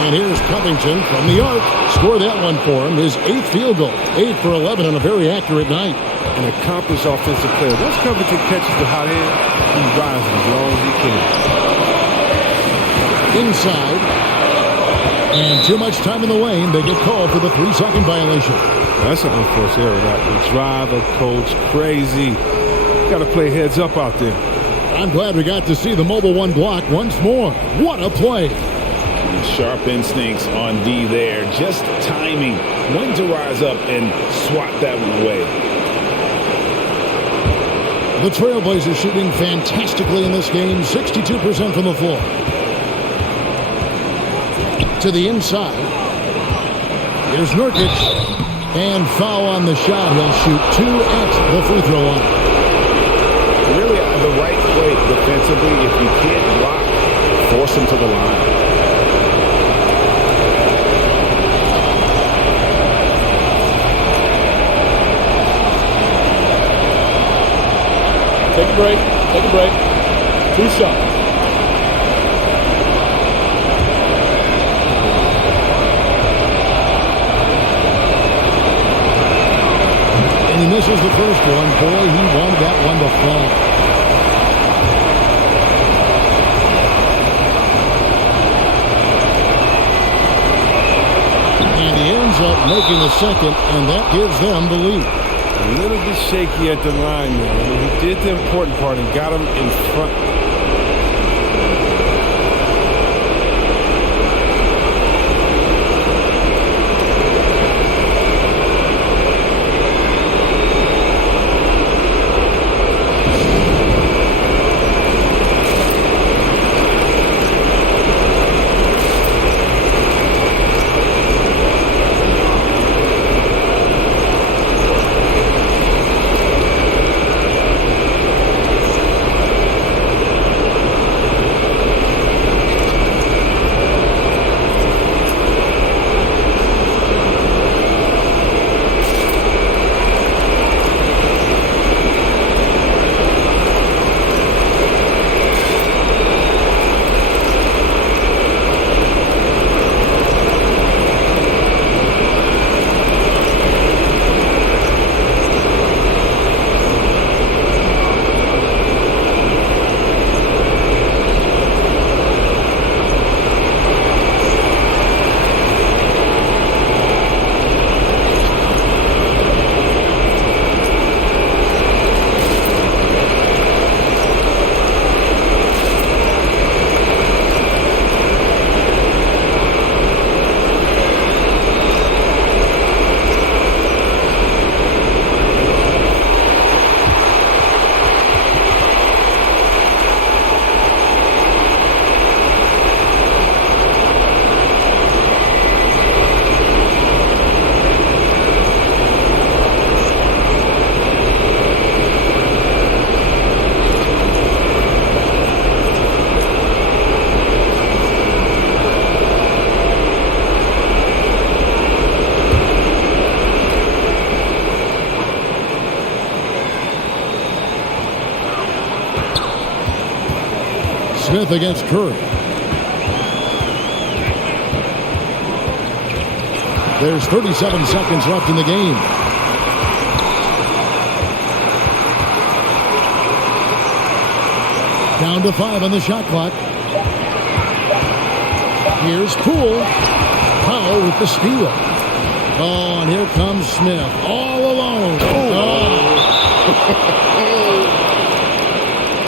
And here's Covington from the arc. Score that one for him. His 8th field goal. 8 for 11 on a very accurate night. An accomplished offensive player. Once Covington catches the hot end, he rises as long as he can. Inside. And too much time in the lane. They get called for the 3-second violation. That's an unforced error. That will drive a coach crazy. Got to play heads up out there. I'm glad we got to see the mobile one block once more. What a play. Sharp instincts on D there. Just timing when to rise up and swat that one away. The Trailblazers shooting fantastically in this game, 62% from the floor. To the inside. Here's Nurkic. And foul on the shot. He'll shoot 2 at the free throw line. Really the right play defensively. If you can't block, force him to the line. Take a break. Take a break. 2 shots. And he misses the first one. Boy, he wanted that one to fall. And he ends up making the second, and that gives them the lead. A little bit shaky at the line there. I mean, he did the important part and got him in front. Smith against Curry. There's 37 seconds left in the game. Down to 5 on the shot clock. Here's Poole. Powell with the steal. Oh, and here comes Smith. All alone.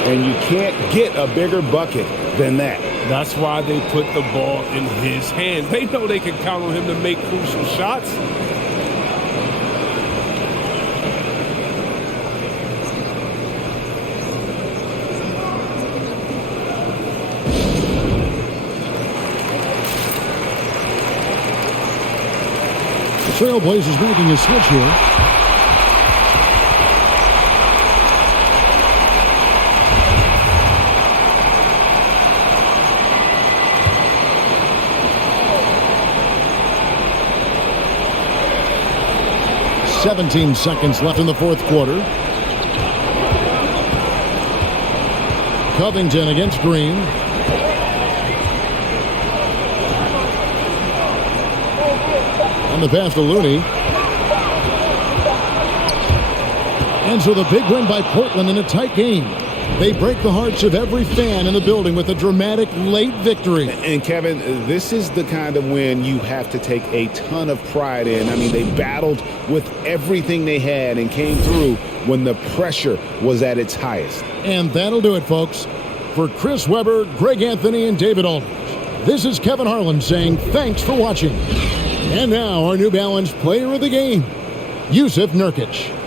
And you can't get a bigger bucket than that. That's why they put the ball in his hands. They know they can count on him to make crucial shots. The Trailblazers making a switch here. .17 seconds left in the fourth quarter. Covington against Green. On the pass to Looney. And so the big win by Portland in a tight game. They break the hearts of every fan in the building with a dramatic late victory. And Kevin, this is the kind of win you have to take a ton of pride in. I mean, they battled with everything they had and came through when the pressure was at its highest. And that'll do it, folks. For Chris Webber, Greg Anthony, and David Aldridge, this is Kevin Harlan saying thanks for watching. And now our New Balance player of the game, Yusuf Nurkic.